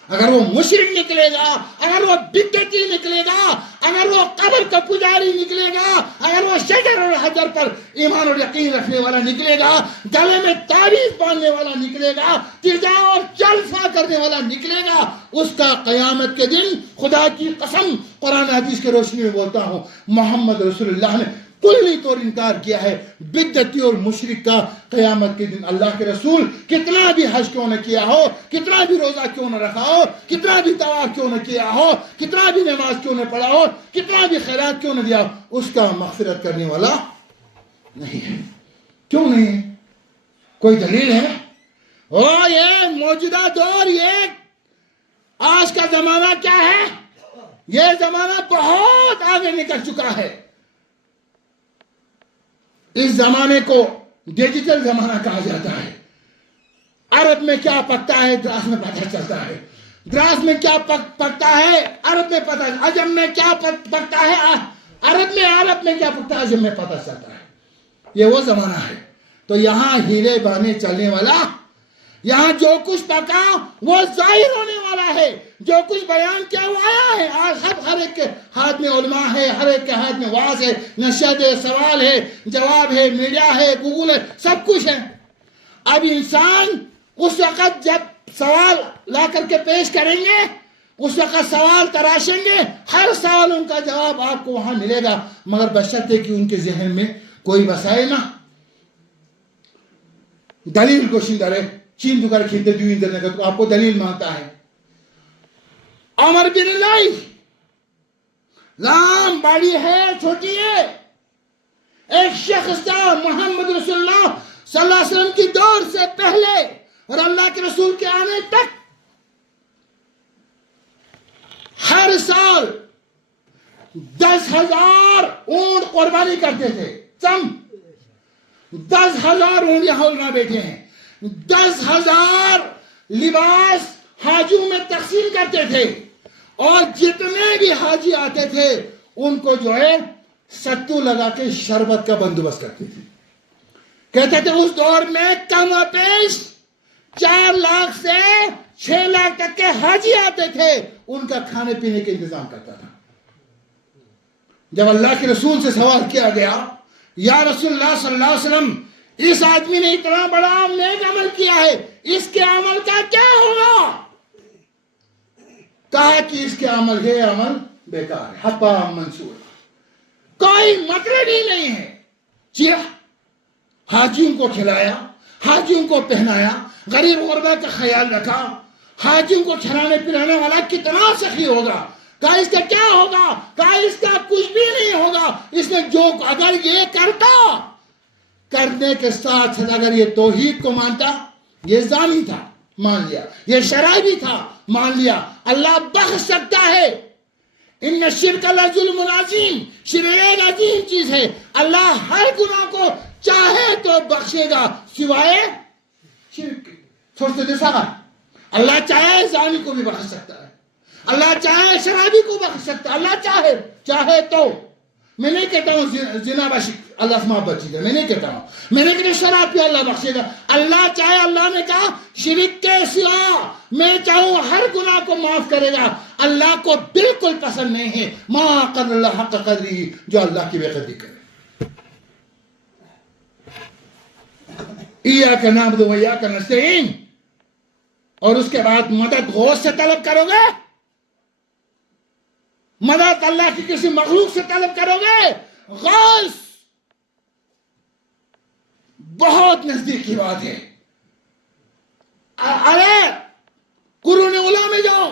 اگر وہ مشرک نکلے گا، اگر وہ بدعتی نکلے گا، اگر وہ قبر کا پجاری نکلے گا، اگر وہ شجر اور حجر پر ایمان اور یقین رکھنے والا نکلے گا، گلے میں تعویذ باندھنے والا نکلے گا، ترجا اور جلفہ کرنے والا نکلے گا، اس کا قیامت کے دن خدا کی قسم قرآن حدیث کے روشنی میں بولتا ہوں، محمد رسول اللہ نے کلی طور انکار کیا ہے بدعتی اور مشرک کا۔ قیامت کے دن اللہ کے رسول کتنا بھی حج کیوں نہ کیا ہو، کتنا بھی روزہ کیوں نہ رکھا ہو، کتنا بھی طواف کیوں نہ کیا ہو، کتنا بھی نماز کیوں نہ پڑھا ہو، کتنا بھی خیرات کیوں نہ دیا ہو، اس کا مغفرت کرنے والا نہیں ہے۔ کیوں نہیں ہے؟ کوئی دلیل ہے؟ یہ موجودہ دور، یہ آج کا زمانہ کیا ہے؟ یہ زمانہ بہت آگے نکل چکا ہے۔ اس زمانے کو ڈیجیٹل زمانہ کہا جاتا ہے۔ عرب میں کیا پکتا ہے دراز میں پتہ چلتا ہے، دراز میں کیا پکتا ہے عرب میں پتہ، عجم میں کیا پکتا ہے عرب میں کیا پکتا ہے عجم میں پتہ چلتا ہے۔ یہ وہ زمانہ ہے۔ تو یہاں ہیلے بانے چلنے والا، یہاں جو کچھ پکا وہ ظاہر ہونے والا آیا ہے، جو کچھ بیان کیا وہ آیا ہے. آج ہر ایک کے ہاتھ میں علماء ہے، ہر ایک کے ہاتھ میں واعظ ہے، نشریات ہے، سوال ہے، جواب ہے، میڈیا ہے، گوگل ہے، سب کچھ ہے. اب انسان اس وقت جب سوال لا کر کے پیش کریں گے، اس وقت سوال تراشیں گے، ہر سوال ان کا جواب آپ کو وہاں ملے گا، مگر بشرطے کہ ان کے ذہن میں کوئی وسائل نہ دلیل گوشندہ رہے. چین دکار کھیلتے دیو اندر نگا تو آپ کو دلیل مانتا ہے. عمر بن اللہ لام بڑی ہے چھوٹی ہے، ایک شخص تھا محمد رسول اللہ صلی اللہ علیہ وسلم کی دور سے پہلے اور اللہ کے رسول کے آنے تک ہر سال 10,000 اونٹ قربانی کرتے تھے. 10,000 اونٹ یہاں علماء بیٹھے ہیں. 10,000 لباس حاجیوں میں تقسیم کرتے تھے، اور جتنے بھی حاجی آتے تھے ان کو جو ہے ستو لگا کے شربت کا بندوبست کرتے تھے. کہتے تھے اس دور میں کم و بیش 4 لاکھ سے 6 لاکھ تک کے حاجی آتے تھے، ان کا کھانے پینے کے انتظام کرتا تھا. جب اللہ کے رسول سے سوال کیا گیا، یا رسول اللہ صلی اللہ علیہ وسلم، اس آدمی نے اتنا بڑا نیک عمل کیا ہے، اس کے عمل کا کیا ہوگا؟ کہا کہ اس کے عمل ہے عمل بیکار ہے، حبا منصور، کوئی مطلب ہی نہیں ہے. جی حاجیوں کو کھلایا، حاجیوں کو پہنایا، غریب غربا کا خیال رکھا، حاجیوں کو کھلانے پلانے والا کتنا سخی ہوگا. کہا اس کا کیا ہوگا؟ کہا اس کا کچھ بھی نہیں ہوگا. اس نے جو اگر یہ کرتا، کرنے کے ساتھ اگر یہ توحید کو مانتا، یہ زانی تھا مان لیا، یہ شرابی تھا مان لیا، اللہ بخش سکتا ہے. ان الشرک لظلم عظیم، شرک ایک عظیم چیز ہے. اللہ ہر گناہ کو چاہے تو بخشے گا سوائے شرک. سوچتے تھے سارا اللہ چاہے زانی کو بھی بخش سکتا ہے، اللہ چاہے شرابی کو بخش سکتا ہے، اللہ چاہے تو. میں نہیں کہتا ہوں زنا باشق اللہ سے محبت چیز، میں نہیں کہتا ہوں، میں نے کہتا شراب پہ اللہ بخشے گا. اللہ چاہے، اللہ نے کہا شرک کے سوا میں چاہوں ہر گناہ کو معاف کرے گا. اللہ کو بالکل پسند نہیں ہے ما قدر اللہ حق قدری، جو اللہ کی بے قدری کرے. ایاک نعبد و ایاک نستعین، اور اس کے بعد مدد غوث سے طلب کرو گے، مدد اللہ کی کسی مخلوق سے طلب کرو گے. غوث بہت نزدیک کی بات ہے. ارے قرون اولیاء میں جاؤ،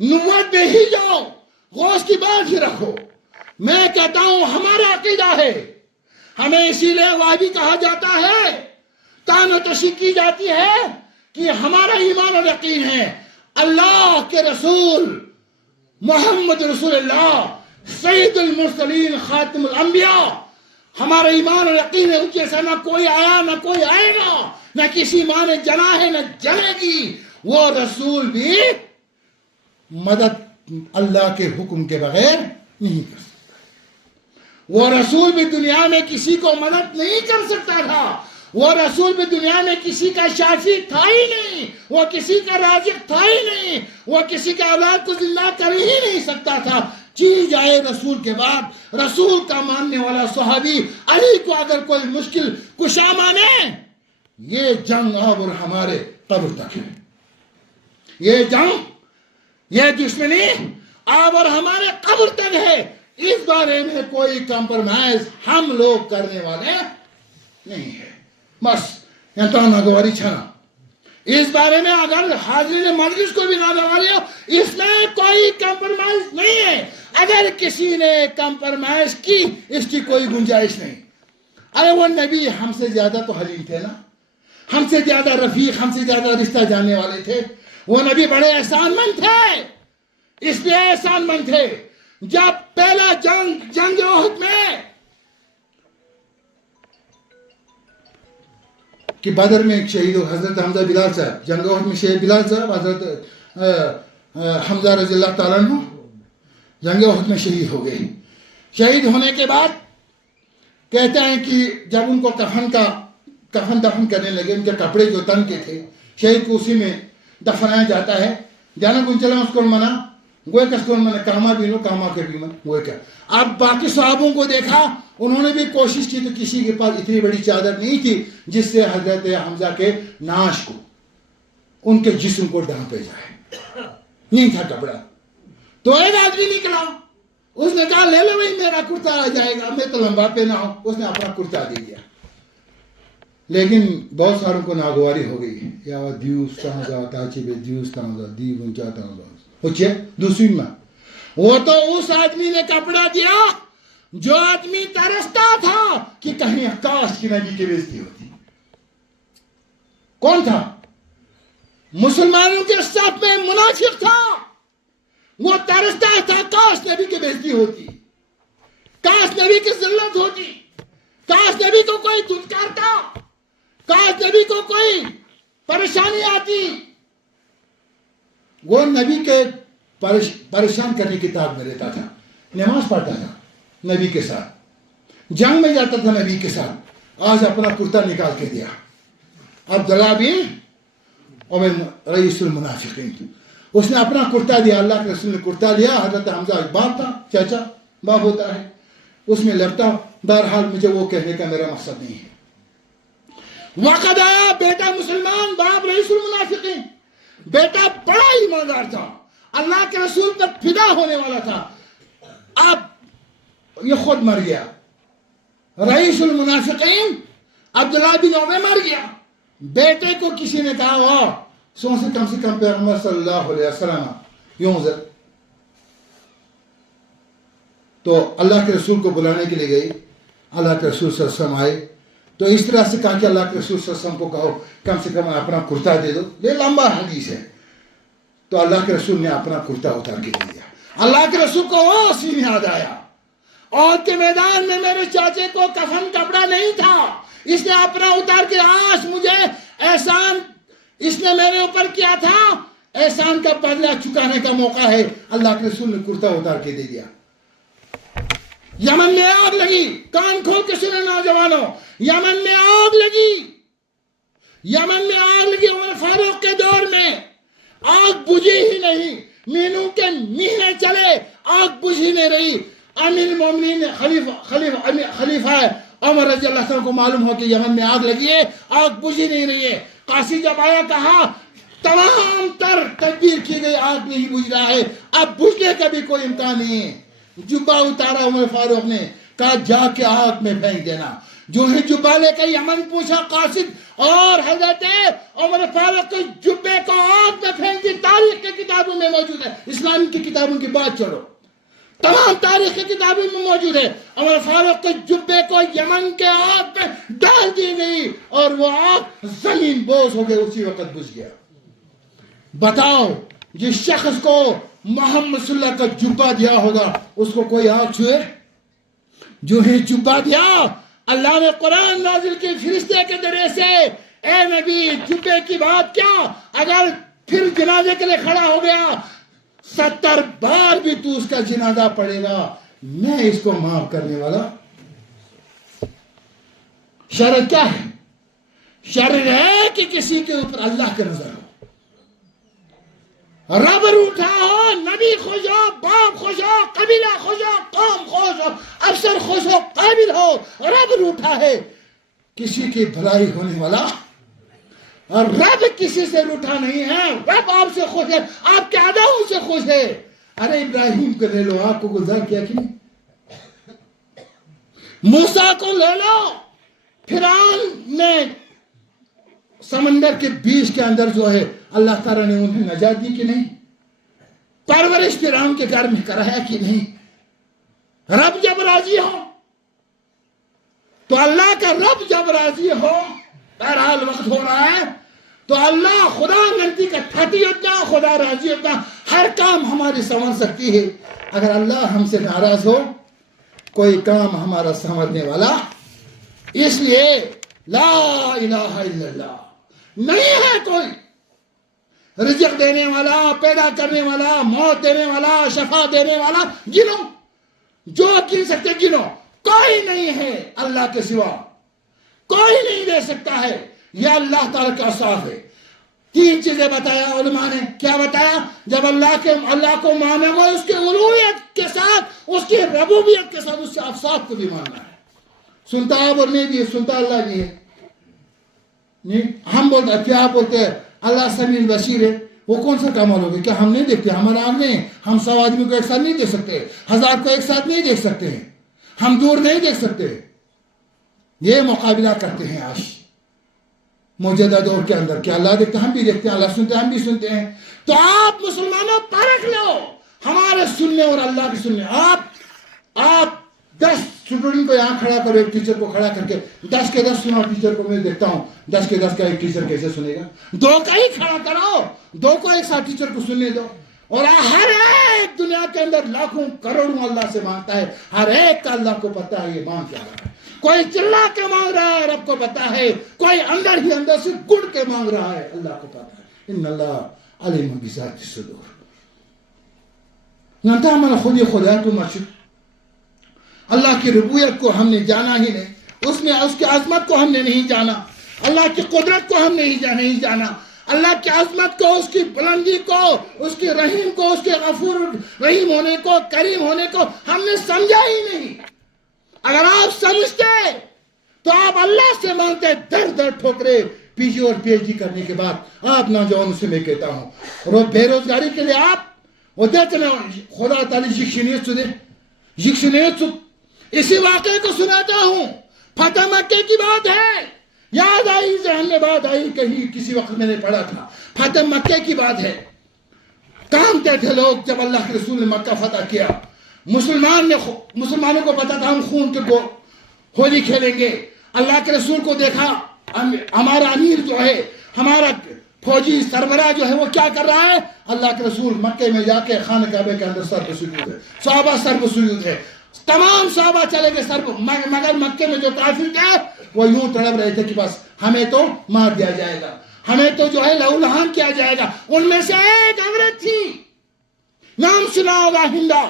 نبوت میں ہی جاؤ، غوث کی بات ہی رکھو. میں کہتا ہوں ہمارا عقیدہ ہے، ہمیں اسی لیے وہابی کہا جاتا ہے، تان و تشیع کی جاتی ہے کہ ہمارا ایمان اور یقین ہے اللہ کے رسول محمد رسول اللہ سید المرسلین خاتم الانبیاء. ہمارا ایمان اور یقین ہے ان جیسا نہ کوئی آیا نہ کوئی آئے گا، نہ کسی ماں نے جنا ہے نہ جنے گی. وہ رسول بھی مدد اللہ کے حکم کے بغیر نہیں کر سکتا. وہ رسول بھی دنیا میں کسی کو مدد نہیں کر سکتا تھا. وہ رسول بھی دنیا میں کسی کا شافی تھا ہی نہیں، وہ کسی کا رازق تھا ہی نہیں، وہ کسی کا اولاد کو زندہ کر ہی نہیں سکتا تھا. چیز آئے رسول کے بعد، رسول کا ماننے والا صحابی علی کو اگر کوئی مشکل کشا مانے، یہ جنگ اب اور ہمارے قبر تک ہے. یہ جنگ، یہ دشمنی اب اور ہمارے قبر تک ہے. اس بارے میں کوئی کمپرمائز ہم لوگ کرنے والے نہیں ہے. بس یہاں ناگواری چھانا. اس بارے میں اگر حاضرین مجلس کو بھی ناگواری ہو، اس میں کوئی کمپرمائز نہیں ہے. اگر کسی نے کمپرمائز کی، اس کی کوئی گنجائش نہیں. ارے وہ نبی ہم سے زیادہ تو حلیم تھے نا، ہم سے زیادہ رفیق، ہم سے زیادہ رشتہ جاننے والے تھے. وہ نبی بڑے احسان مند تھے. اس لیے احسان مند تھے جب پہلا جنگ احد میں کہ بدر میں ایک شہید ہو، حضرت حمزہ بلال صاحب، جنگ احد میں شہید بلال صاحب، حضرت حمزہ رضی اللہ تعالیٰ عنہ جنگ احد میں شہید ہو گئے. شہید ہونے کے بعد کہتے ہیں کہ جب ان کو کفن دفن کرنے لگے، ان کے کپڑے جو تن کے تھے، شہید کو اسی میں دفنایا جاتا ہے. جانا کن چلا اس کو منا گوئے کس کو منا کاما بھی لو کاما کے بھی من گوئے کیا. اب باقی صحابوں کو دیکھا انہوں نے بھی کوشش کی تو کسی کے پاس اتنی بڑی چادر نہیں تھی جس سے حضرت حمزہ کے ناش کو ان کے جسم کو ڈھانپے جائے, نہیں تھا کپڑا. تو ایک آدمی نکلا, اس نے کہا لے لو بھائی میرا کرتا آ جائے گا, میں تو لمبا پہنا ہوں. اس نے اپنا کرتا دے دیا, لیکن بہت ساروں کو ناگواری ہو گئی. یا دیوس تانزا تاچی بے دیوس تانزا دی گنچا تانزا ہوچے دوسری میں. وہ تو اس آدمی نے کپڑا دیا جو آدمی ترستا تھا کہ کہیں کاش کی نبی کی بےزتی ہوتی. کون تھا؟ مسلمانوں کے صف میں منافق تھا. وہ ترستا تھا کاش نبی کی بےزتی ہوتی, کاش نبی کی ذلت ہوتی, کاش نبی کو کوئی دھتکارتا, کاش نبی کو کوئی پریشانی آتی. وہ نبی کے پریشان کرنے کی طاق میں رہتا تھا, نماز پڑھتا تھا نبی کے ساتھ, جنگ میں جاتا تھا نبی کے ساتھ. آج اپنا کرتا نکال کے دیا. عبداللہ بن عمر رئیس المنافقین, اس نے اپنا کرتا دیا. اللہ کے رسول نے کرتا لیا. حضرت حمزہ باپ تھا, چاچا باپ ہوتا ہے, اس میں لپٹا. بہرحال مجھے وہ کہنے کا میرا مقصد نہیں ہے. وقت آیا بیٹا مسلمان, باپ رئیس المنافقین, بیٹا بڑا ایماندار تھا, اللہ کے رسول پر فدا ہونے والا تھا. اب یہ خود مر گیا. رئیس المنافقین عبداللہ بن عمر مر گیا. بیٹے کو کسی نے کہا واہ سو سے کم پیغمبر صلی اللہ علیہ وسلم یونزل. تو اللہ کے رسول کو بلانے کے لیے گئی. اللہ کے رسول صلی اللہ علیہ وسلم آئے تو اس طرح سے کہا کہ اللہ کے رسول صلی اللہ علیہ وسلم کو کہو کم سے کم اپنا کرتا دے دو. یہ لمبا حدیث ہے. تو اللہ کے رسول نے اپنا کرتا اتار کے دے دیا. اللہ کے رسول کو وہ سین یاد آیا, اور کے میدان میں میرے چاچے کو کفن کپڑا نہیں تھا, اس نے اپنا اتار کے آج مجھے احسان اس نے میرے اوپر کیا تھا, احسان کا بدلہ چکانے کا موقع ہے. اللہ کے رسول نے کرتا اتار کے دے دیا. یمن میں آگ لگی, کان کھول کے سنے نوجوانوں, یمن میں آگ لگی, یمن میں آگ لگی. عمر فاروق کے دور میں آگ بجھی ہی نہیں, مینوں کے مہینے چلے آگ بجھی نہیں رہی. امیر المومنین خلیفہ عمر رضی اللہ عنہ کو معلوم ہو کہ یمن میں آگ لگی ہے, آگ بجھی نہیں رہی ہے. قاسی جب آیا کہا تمام تر تدبیر کی گئی, آگ نہیں بجھ رہا ہے, اب بجھنے کا بھی کوئی امکان نہیں ہے. جبہ اتارا عمر فاروق نے, کہا جا کے آگ میں پھینک دینا. جو ہے جبہ لے کے یمن پوچھا قاصد, اور حضرت عمر فاروق کے جبے کو آگ میں پھینک دی. تاریخ کے کتابوں میں موجود ہے, اسلام کی کتابوں کی بات چھوڑو, تمام تاریخ کی کتابوں میں موجود ہے. عمر فاروق کے جبے کو یمن کے آگ میں ڈال دی گئی اور وہ آگ زمین بوس ہو گئے, اسی وقت بجھ گیا. بتاؤ جس شخص کو محمد صلی اللہ علیہ وسلم کا جبہ دیا ہوگا اس کو کوئی آگ چھوئے؟ جو ہے جبہ دیا, اللہ نے قرآن نازل کی فرشتے کے ذریعے سے, اے نبی جبے کی بات کیا, اگر پھر جنازے کے لیے کھڑا ہو گیا 70 بار بھی تو اس کا جنازہ پڑے گا, میں اس کو معاف کرنے والا. شرط کیا ہے؟ شرط ہے کہ کسی کے اوپر اللہ کا نظر ہو, رب روٹھا ہو, نبی خوش ہو, باپ خوش ہو, قبیلہ خوش ہو, قوم خوش ہو, افسر خوش ہو, قابل ہو, رب روٹھا ہے. کسی کی بھلائی ہونے والا, اور رب کسی سے روٹھا نہیں ہے. رب آپ سے خوش ہے, آپ کے اداؤں سے خوش ہے. ارے ابراہیم کو لے لو, آپ کو گلزار کیا کہ نہیں؟ موسیٰ کو لے لو, فرعون نے سمندر کے بیچ کے اندر جو ہے اللہ تعالیٰ نے انہیں نجات دی کہ نہیں؟ پرورش فرعون کے گھر میں کرایا کہ نہیں؟ رب جب راضی ہو تو اللہ کا رب جب راضی ہو, بہرحال وقت ہو رہا ہے, تو اللہ خدا غلطی کا ٹھاتی ہوتا, خدا راضی ہوتا, ہر کام ہماری سنور سکتی ہے. اگر اللہ ہم سے ناراض ہو کوئی کام ہمارا سنورنے والا. اس لیے لا الہ الا اللہ نہیں ہے کوئی رزق دینے والا, پیدا کرنے والا, موت دینے والا, شفا دینے والا. گنو جو گن سکتے گنو, کوئی نہیں ہے اللہ کے سوا, کوئی نہیں دے سکتا ہے. یہ اللہ تعالیٰ کا صاف ہے. تین چیزیں بتایا علماء نے. کیا بتایا؟ جب اللہ کو مانے گا اس کی الوہیت کے ساتھ، اس کی ربوبیت کے ساتھ، اس کے اوصاف کو بھی ماننا ہے. سنتا آپ اور نہیں بھی، سنتا اللہ بھی ہے. نہیں ہم بولتے ہیں، کیا آپ بولتے ہیں اللہ سمیع بصیر ہے، وہ کون سا کمال ہوگا؟ کیا ہم نہیں دیکھتے؟ ہمارا آنکھ نہیں، ہم 100 آدمی کو ایک ساتھ نہیں دیکھ سکتے، 1000 کو ایک ساتھ نہیں دیکھ سکتے ہیں، ہم دور نہیں دیکھ سکتے. یہ مقابلہ کرتے ہیں آج موجودہ دور کے اندر کہ اللہ دیکھتے ہم بھی دیکھتے ہیں، اللہ سنتے ہم بھی سنتے ہیں. تو آپ مسلمانوں پرکھ لو ہمارے سننے اور اللہ کے سننے. آپ 10 اسٹوڈنٹ کو یہاں کھڑا کرو، ایک ٹیچر کو کھڑا کر کے 10 کے 10 سنو. ٹیچر کو میں دیکھتا ہوں 10 کے 10 کا ایک ٹیچر کیسے سنے گا؟ 2 کا ہی کھڑا کرو، 2 کو ایک ساتھ ٹیچر کو سننے دو. اور ہر ایک دنیا کے اندر لاکھوں کروڑوں اللہ سے مانگتا ہے، ہر ایک کا اللہ کو پتا ہے یہ مانگ کیا رہا ہے. کوئی چلا کے مانگ رہا ہے، رب کو پتا ہے. کوئی اندر ہی اندر سے گڑ کے مانگ رہا ہے، اللہ کو پتا ہے. ان اللہ علیم بذات الصدور. نہ تعمل خود خدایت و مشرق. اللہ کی ربوبیت کو ہم نے جانا ہی نہیں، اس کی عظمت کو ہم نے نہیں جانا، اللہ کی قدرت کو ہم نے نہیں جانا، اللہ کی عظمت کو، اس کی بلندی کو، اس کی رحیم کو، اس کے غفور رحیم ہونے کو، کریم ہونے کو ہم نے سمجھا ہی نہیں. اگر آپ سمجھتے تو آپ اللہ سے مانگتے. در ٹھوکرے پی جی اور پی ایچ ڈی کرنے کے بعد آپ نوجوانوں سے میں کہتا ہوں، اور بے روزگاری کے لیے آپ وہ دیتے نا، خدا تعالی یکشنیت. اسی واقعے کو سناتا ہوں. فتح مکے کی بات ہے، یاد آئی، ذہن میں بات آئی، کہیں کسی وقت میں نے پڑھا تھا. فتح مکے کی بات ہے. کانپتے تھے لوگ جب اللہ کے رسول نے مکہ فتح کیا. مسلمانوں کو پتا تھا ہم خون کے ہولی کھیلیں گے. اللہ کے رسول کو دیکھا، ہمارا امیر جو ہے، ہمارا فوجی سربراہ جو ہے وہ کیا کر رہا ہے؟ اللہ کے رسول مکے میں جا کے خانہ کعبہ کے اندر سر پہ سجود ہے، صحابہ سر پہ سجود ہے. تمام صحابہ چلے گئے سر پہ، مگر مکے میں جو کافر تھے وہ یوں تڑپ رہے تھے کہ بس ہمیں تو مار دیا جائے گا، ہمیں تو جو ہے لہو لہان کیا جائے گا. ان میں سے ایک عورت تھی، نام سنا ہوگا، ہندا،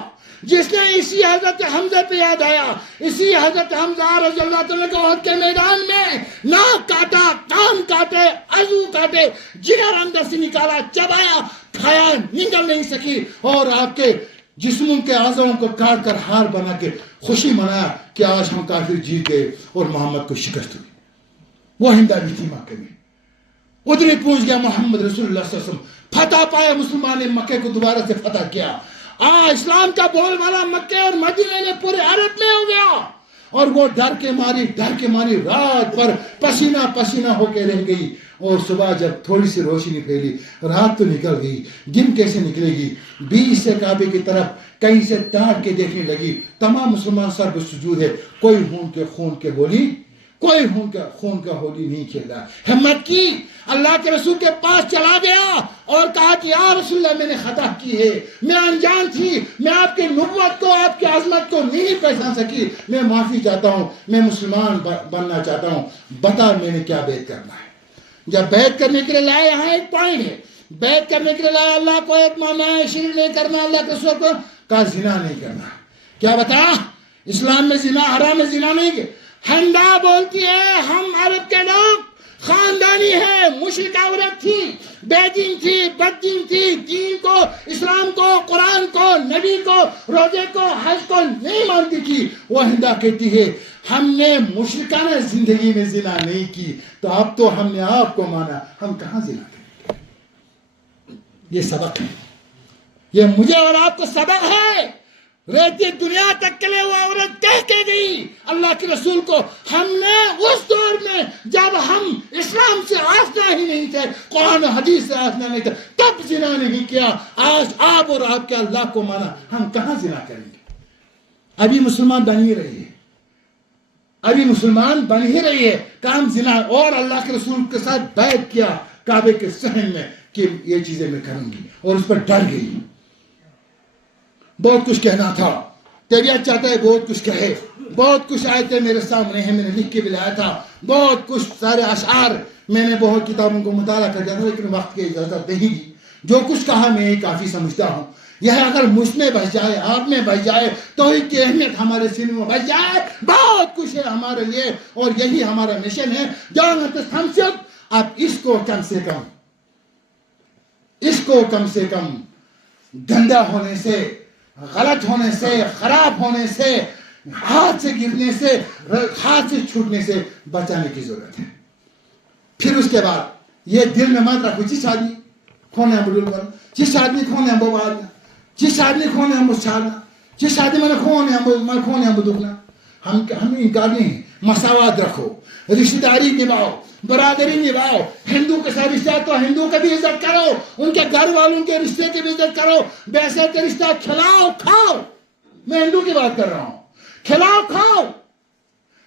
جس نے اسی حضرت حمزہ پہ یاد آیا. اسی حضرت حمزہ رضی اللہ تعالیٰ کو عہد کے میدان میں ناک کاٹا، کان کاٹے، عضو کاٹے، جگر اندر سے نکالا، چبایا، کھایا، نگل نہیں سکی، اور آپ کے جسموں کے اعضاؤں کو کاٹ کر ہار بنا کے خوشی منایا کہ آج ہم کافر جیت گئے اور محمد کو شکست ہوئی. وہ ہندا بھی تھی مکے میں. ادھر ہی پہنچ گیا محمد رسول اللہ صلی اللہ علیہ وسلم. فتح پایا، مسلمان نے مکے کو دوبارہ سے فتح کیا. اسلام کا بول والا مکے اور مدینے میں پورے عرب میں ہو گیا. اور وہ ڈر کے ماری رات پر پسینہ ہو کے رہ گئی. اور صبح جب تھوڑی سی روشنی پھیلی، رات تو نکل گئی، دن کیسے نکلے گی؟ 20 سے کعبے کی طرف کہیں سے تاک کے دیکھنے لگی. تمام مسلمان سر پہ سجود ہے. کوئی خون کے ہولی نہیں کھیل رہا. ہمت کی، اللہ کے رسول کے پاس چلا گیا اور کہا کہ یا رسول اللہ میں نے خطا کی ہے، میں انجان تھی، میں آپ کی نبوت کو، آپ کی عظمت کو نہیں پہچان سکی، میں معافی چاہتا ہوں، میں مسلمان بننا چاہتا ہوں، بتا میں نے کیا بیعت کرنا ہے. جب بیعت کرنے کے لیے لائے، یہاں ایک پوائنٹ ہے، بیعت کرنے کے لیے لائے اللہ کو ایک ماننا ہے، شرک نہیں کرنا، اللہ کے رسول کو کہا زنا نہیں کرنا. کیا بتا؟ اسلام میں زنا حرام ہے، زنا نہیں کہ ہندا بولتی ہے ہم عرب کے لوگ خاندانی ہے، مشرک عورت تھی، بے دین تھی، بد دین تھی، دین کو، اسلام کو، قرآن کو، نبی کو، روزے کو، حج کو نہیں مانتی تھی. وہ ہندا کہتی ہے ہم نے مشرکانہ زندگی میں زنا نہیں کی، تو اب تو ہم نے آپ کو مانا، ہم کہاں زنا کریں؟ یہ سبق ہے، یہ مجھے اور آپ کو سبق ہے. رہتی دنیا تک کے لیے وہ عورت کہہ کے گئی اللہ کے رسول کو، ہم نے اس دور میں جب ہم اسلام سے آشنا ہی نہیں تھے، قرآن و حدیث سے آشنا نہیں تھے، تب زنا نہیں کیا. آج آپ اور آپ کے اللہ کو مانا، ہم کہاں زنا کریں گے؟ ابھی مسلمان بن ہی رہی ہے، کام زنا. اور اللہ کے رسول کے ساتھ بیعت کیا کعبے کے صحن میں کہ یہ چیزیں میں کروں گی، اور اس پر ڈر گئی. بہت کچھ کہنا تھا، طبیعت چاہتا ہے بہت کچھ کہے، بہت کچھ آیتیں میرے سامنے ہیں، میں نے لکھ کے بھی لایا تھا، بہت کچھ سارے اشعار میں نے بہت کتابوں کو مطالعہ کر دیا تھا، لیکن وقت کی اجازت نہیں دی. جو کچھ کہا میں یہ کافی سمجھتا ہوں. یہ اگر مجھ میں بچ جائے، آپ میں بچ جائے، توحید کی اہمیت ہمارے سینے میں بچ جائے، بہت کچھ ہے ہمارے لیے. اور یہی ہمارا مشن ہے. جان ہم سے اب اس کو کم سے کم اس کو کم سے کم گندا ہونے سے، غلط ہونے سے، خراب ہونے سے، ہاتھ سے گرنے سے، ہاتھ سے چھوٹنے سے بچانے کی ضرورت ہے۔ پھر اس کے بعد یہ دل میں مت رکھو جس آدمی کھونے ہم بدل کرنا، جس آدمی کھونے ہم بوالنا، جس آدمی کھونے ہم چھاڑنا، جس آدمی میں کھونے ہم دکھنا۔ ہم انکار نہیں، مساوات رکھو، رشتہ داری نبھاؤ، برادری نبھاؤ۔ ہندو کے ساتھ رشتہ تو ہندو کا بھی عزت کرو، ان کے گھر والوں کے رشتے کی بھی عزت کرو، ویسے کے رشتہ کھلاؤ کھاؤ۔ میں ہندو کی بات کر رہا ہوں، کھلاؤ کھاؤ،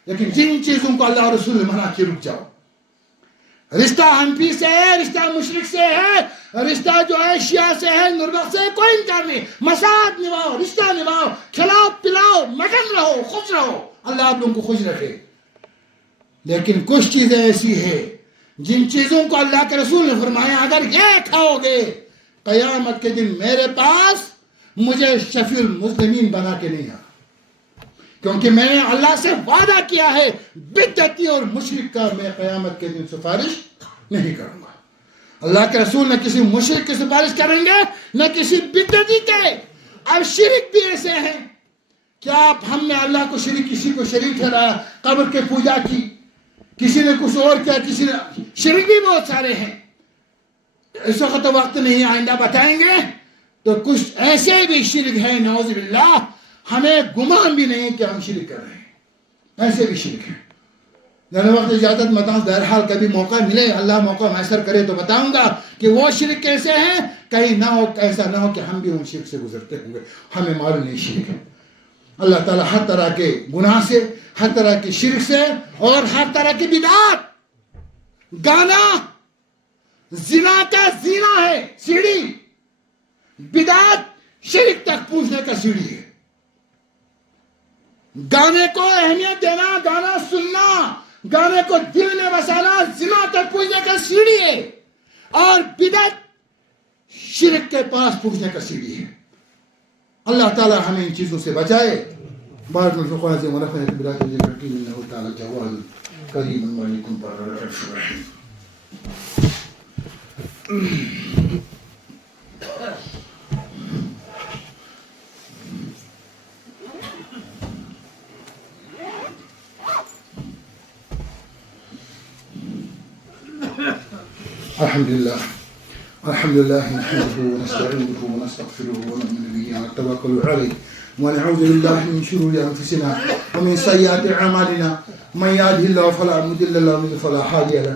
لیکن جن چیزوں کو اللہ رسول نے منع کی رک جاؤ۔ رشتہ حنفی سے ہے، رشتہ مشرک سے ہے، رشتہ جو ہے شیعہ سے ہے، نربخ سے ہے، کوئی انکار نہیں۔ مساعد نبھاؤ، رشتہ نبھاؤ، کھلاؤ پلاؤ، مگن رہو، خوش رہو، اللہ آپ لوگوں کو خوش رکھے۔ لیکن کچھ چیزیں ایسی ہیں جن چیزوں کو اللہ کے رسول نے فرمایا اگر یہ کھاؤ گے قیامت کے دن میرے پاس مجھے شفیع المسلمین بنا کے نہیں آ، کیونکہ میں نے اللہ سے وعدہ کیا ہے بدعتی اور مشرک کا میں قیامت کے دن سفارش نہیں کروں گا۔ اللہ کے رسول نہ کسی مشرک کی سفارش کریں گے نہ کسی بدعتی کے۔ اب شرک بھی ایسے ہیں، کیا آپ ہم نے اللہ کو شریک، کسی کو شریک ٹھہرایا، قبر کے پوجا کی، کسی نے کچھ اور کیا، کسی نے شرک بھی بہت سارے ہیں۔ اس وقت تو وقت نہیں، آئندہ بتائیں گے۔ تو کچھ ایسے بھی شرک ہیں نعوذ باللہ، ہمیں گمان بھی نہیں کہ ہم شرک کر رہے ہیں، ایسے بھی شرک ہیں۔ جانے وقت اجازت بتاؤں، بہرحال کبھی موقع ملے، اللہ موقع میسر کرے تو بتاؤں گا کہ وہ شرک کیسے ہیں، کہیں نہ ہو ایسا نہ ہو کہ ہم بھی ان شرک سے گزرتے ہوں گے، ہمیں معلوم نہیں شرک ہے۔ اللہ تعالیٰ ہر طرح کے گناہ سے، ہر طرح کی شرک سے اور ہر طرح کی بدعات، گانا زنا کا زینا ہے سیڑھی، بدعات شرک تک پہنچنے کا سیڑھی ہے۔ گانے کو اہمیت دینا، گانا سننا، گانے کو دل میں بسانا زنا تک پہنچنے کا سیڑھی ہے، اور بدعت شرک کے پاس پہنچنے کا سیڑھی ہے۔ اللہ تعالی ہمیں ان چیزوں سے بچائے۔ بارک اللہ فیکم وعظیم ونفعنی بآیات ذکر الحکیم انہ تعالی جواد کریم مالک بر الرحیم۔ الحمد لله نحمده ونستعينه ونستغفره ونؤمن به ونتوكل عليه ونعوذ بالله من شرور انفسنا ومن سيئات اعمالنا من يهده الله فلا مضل له ومن يضلل فلا هادي له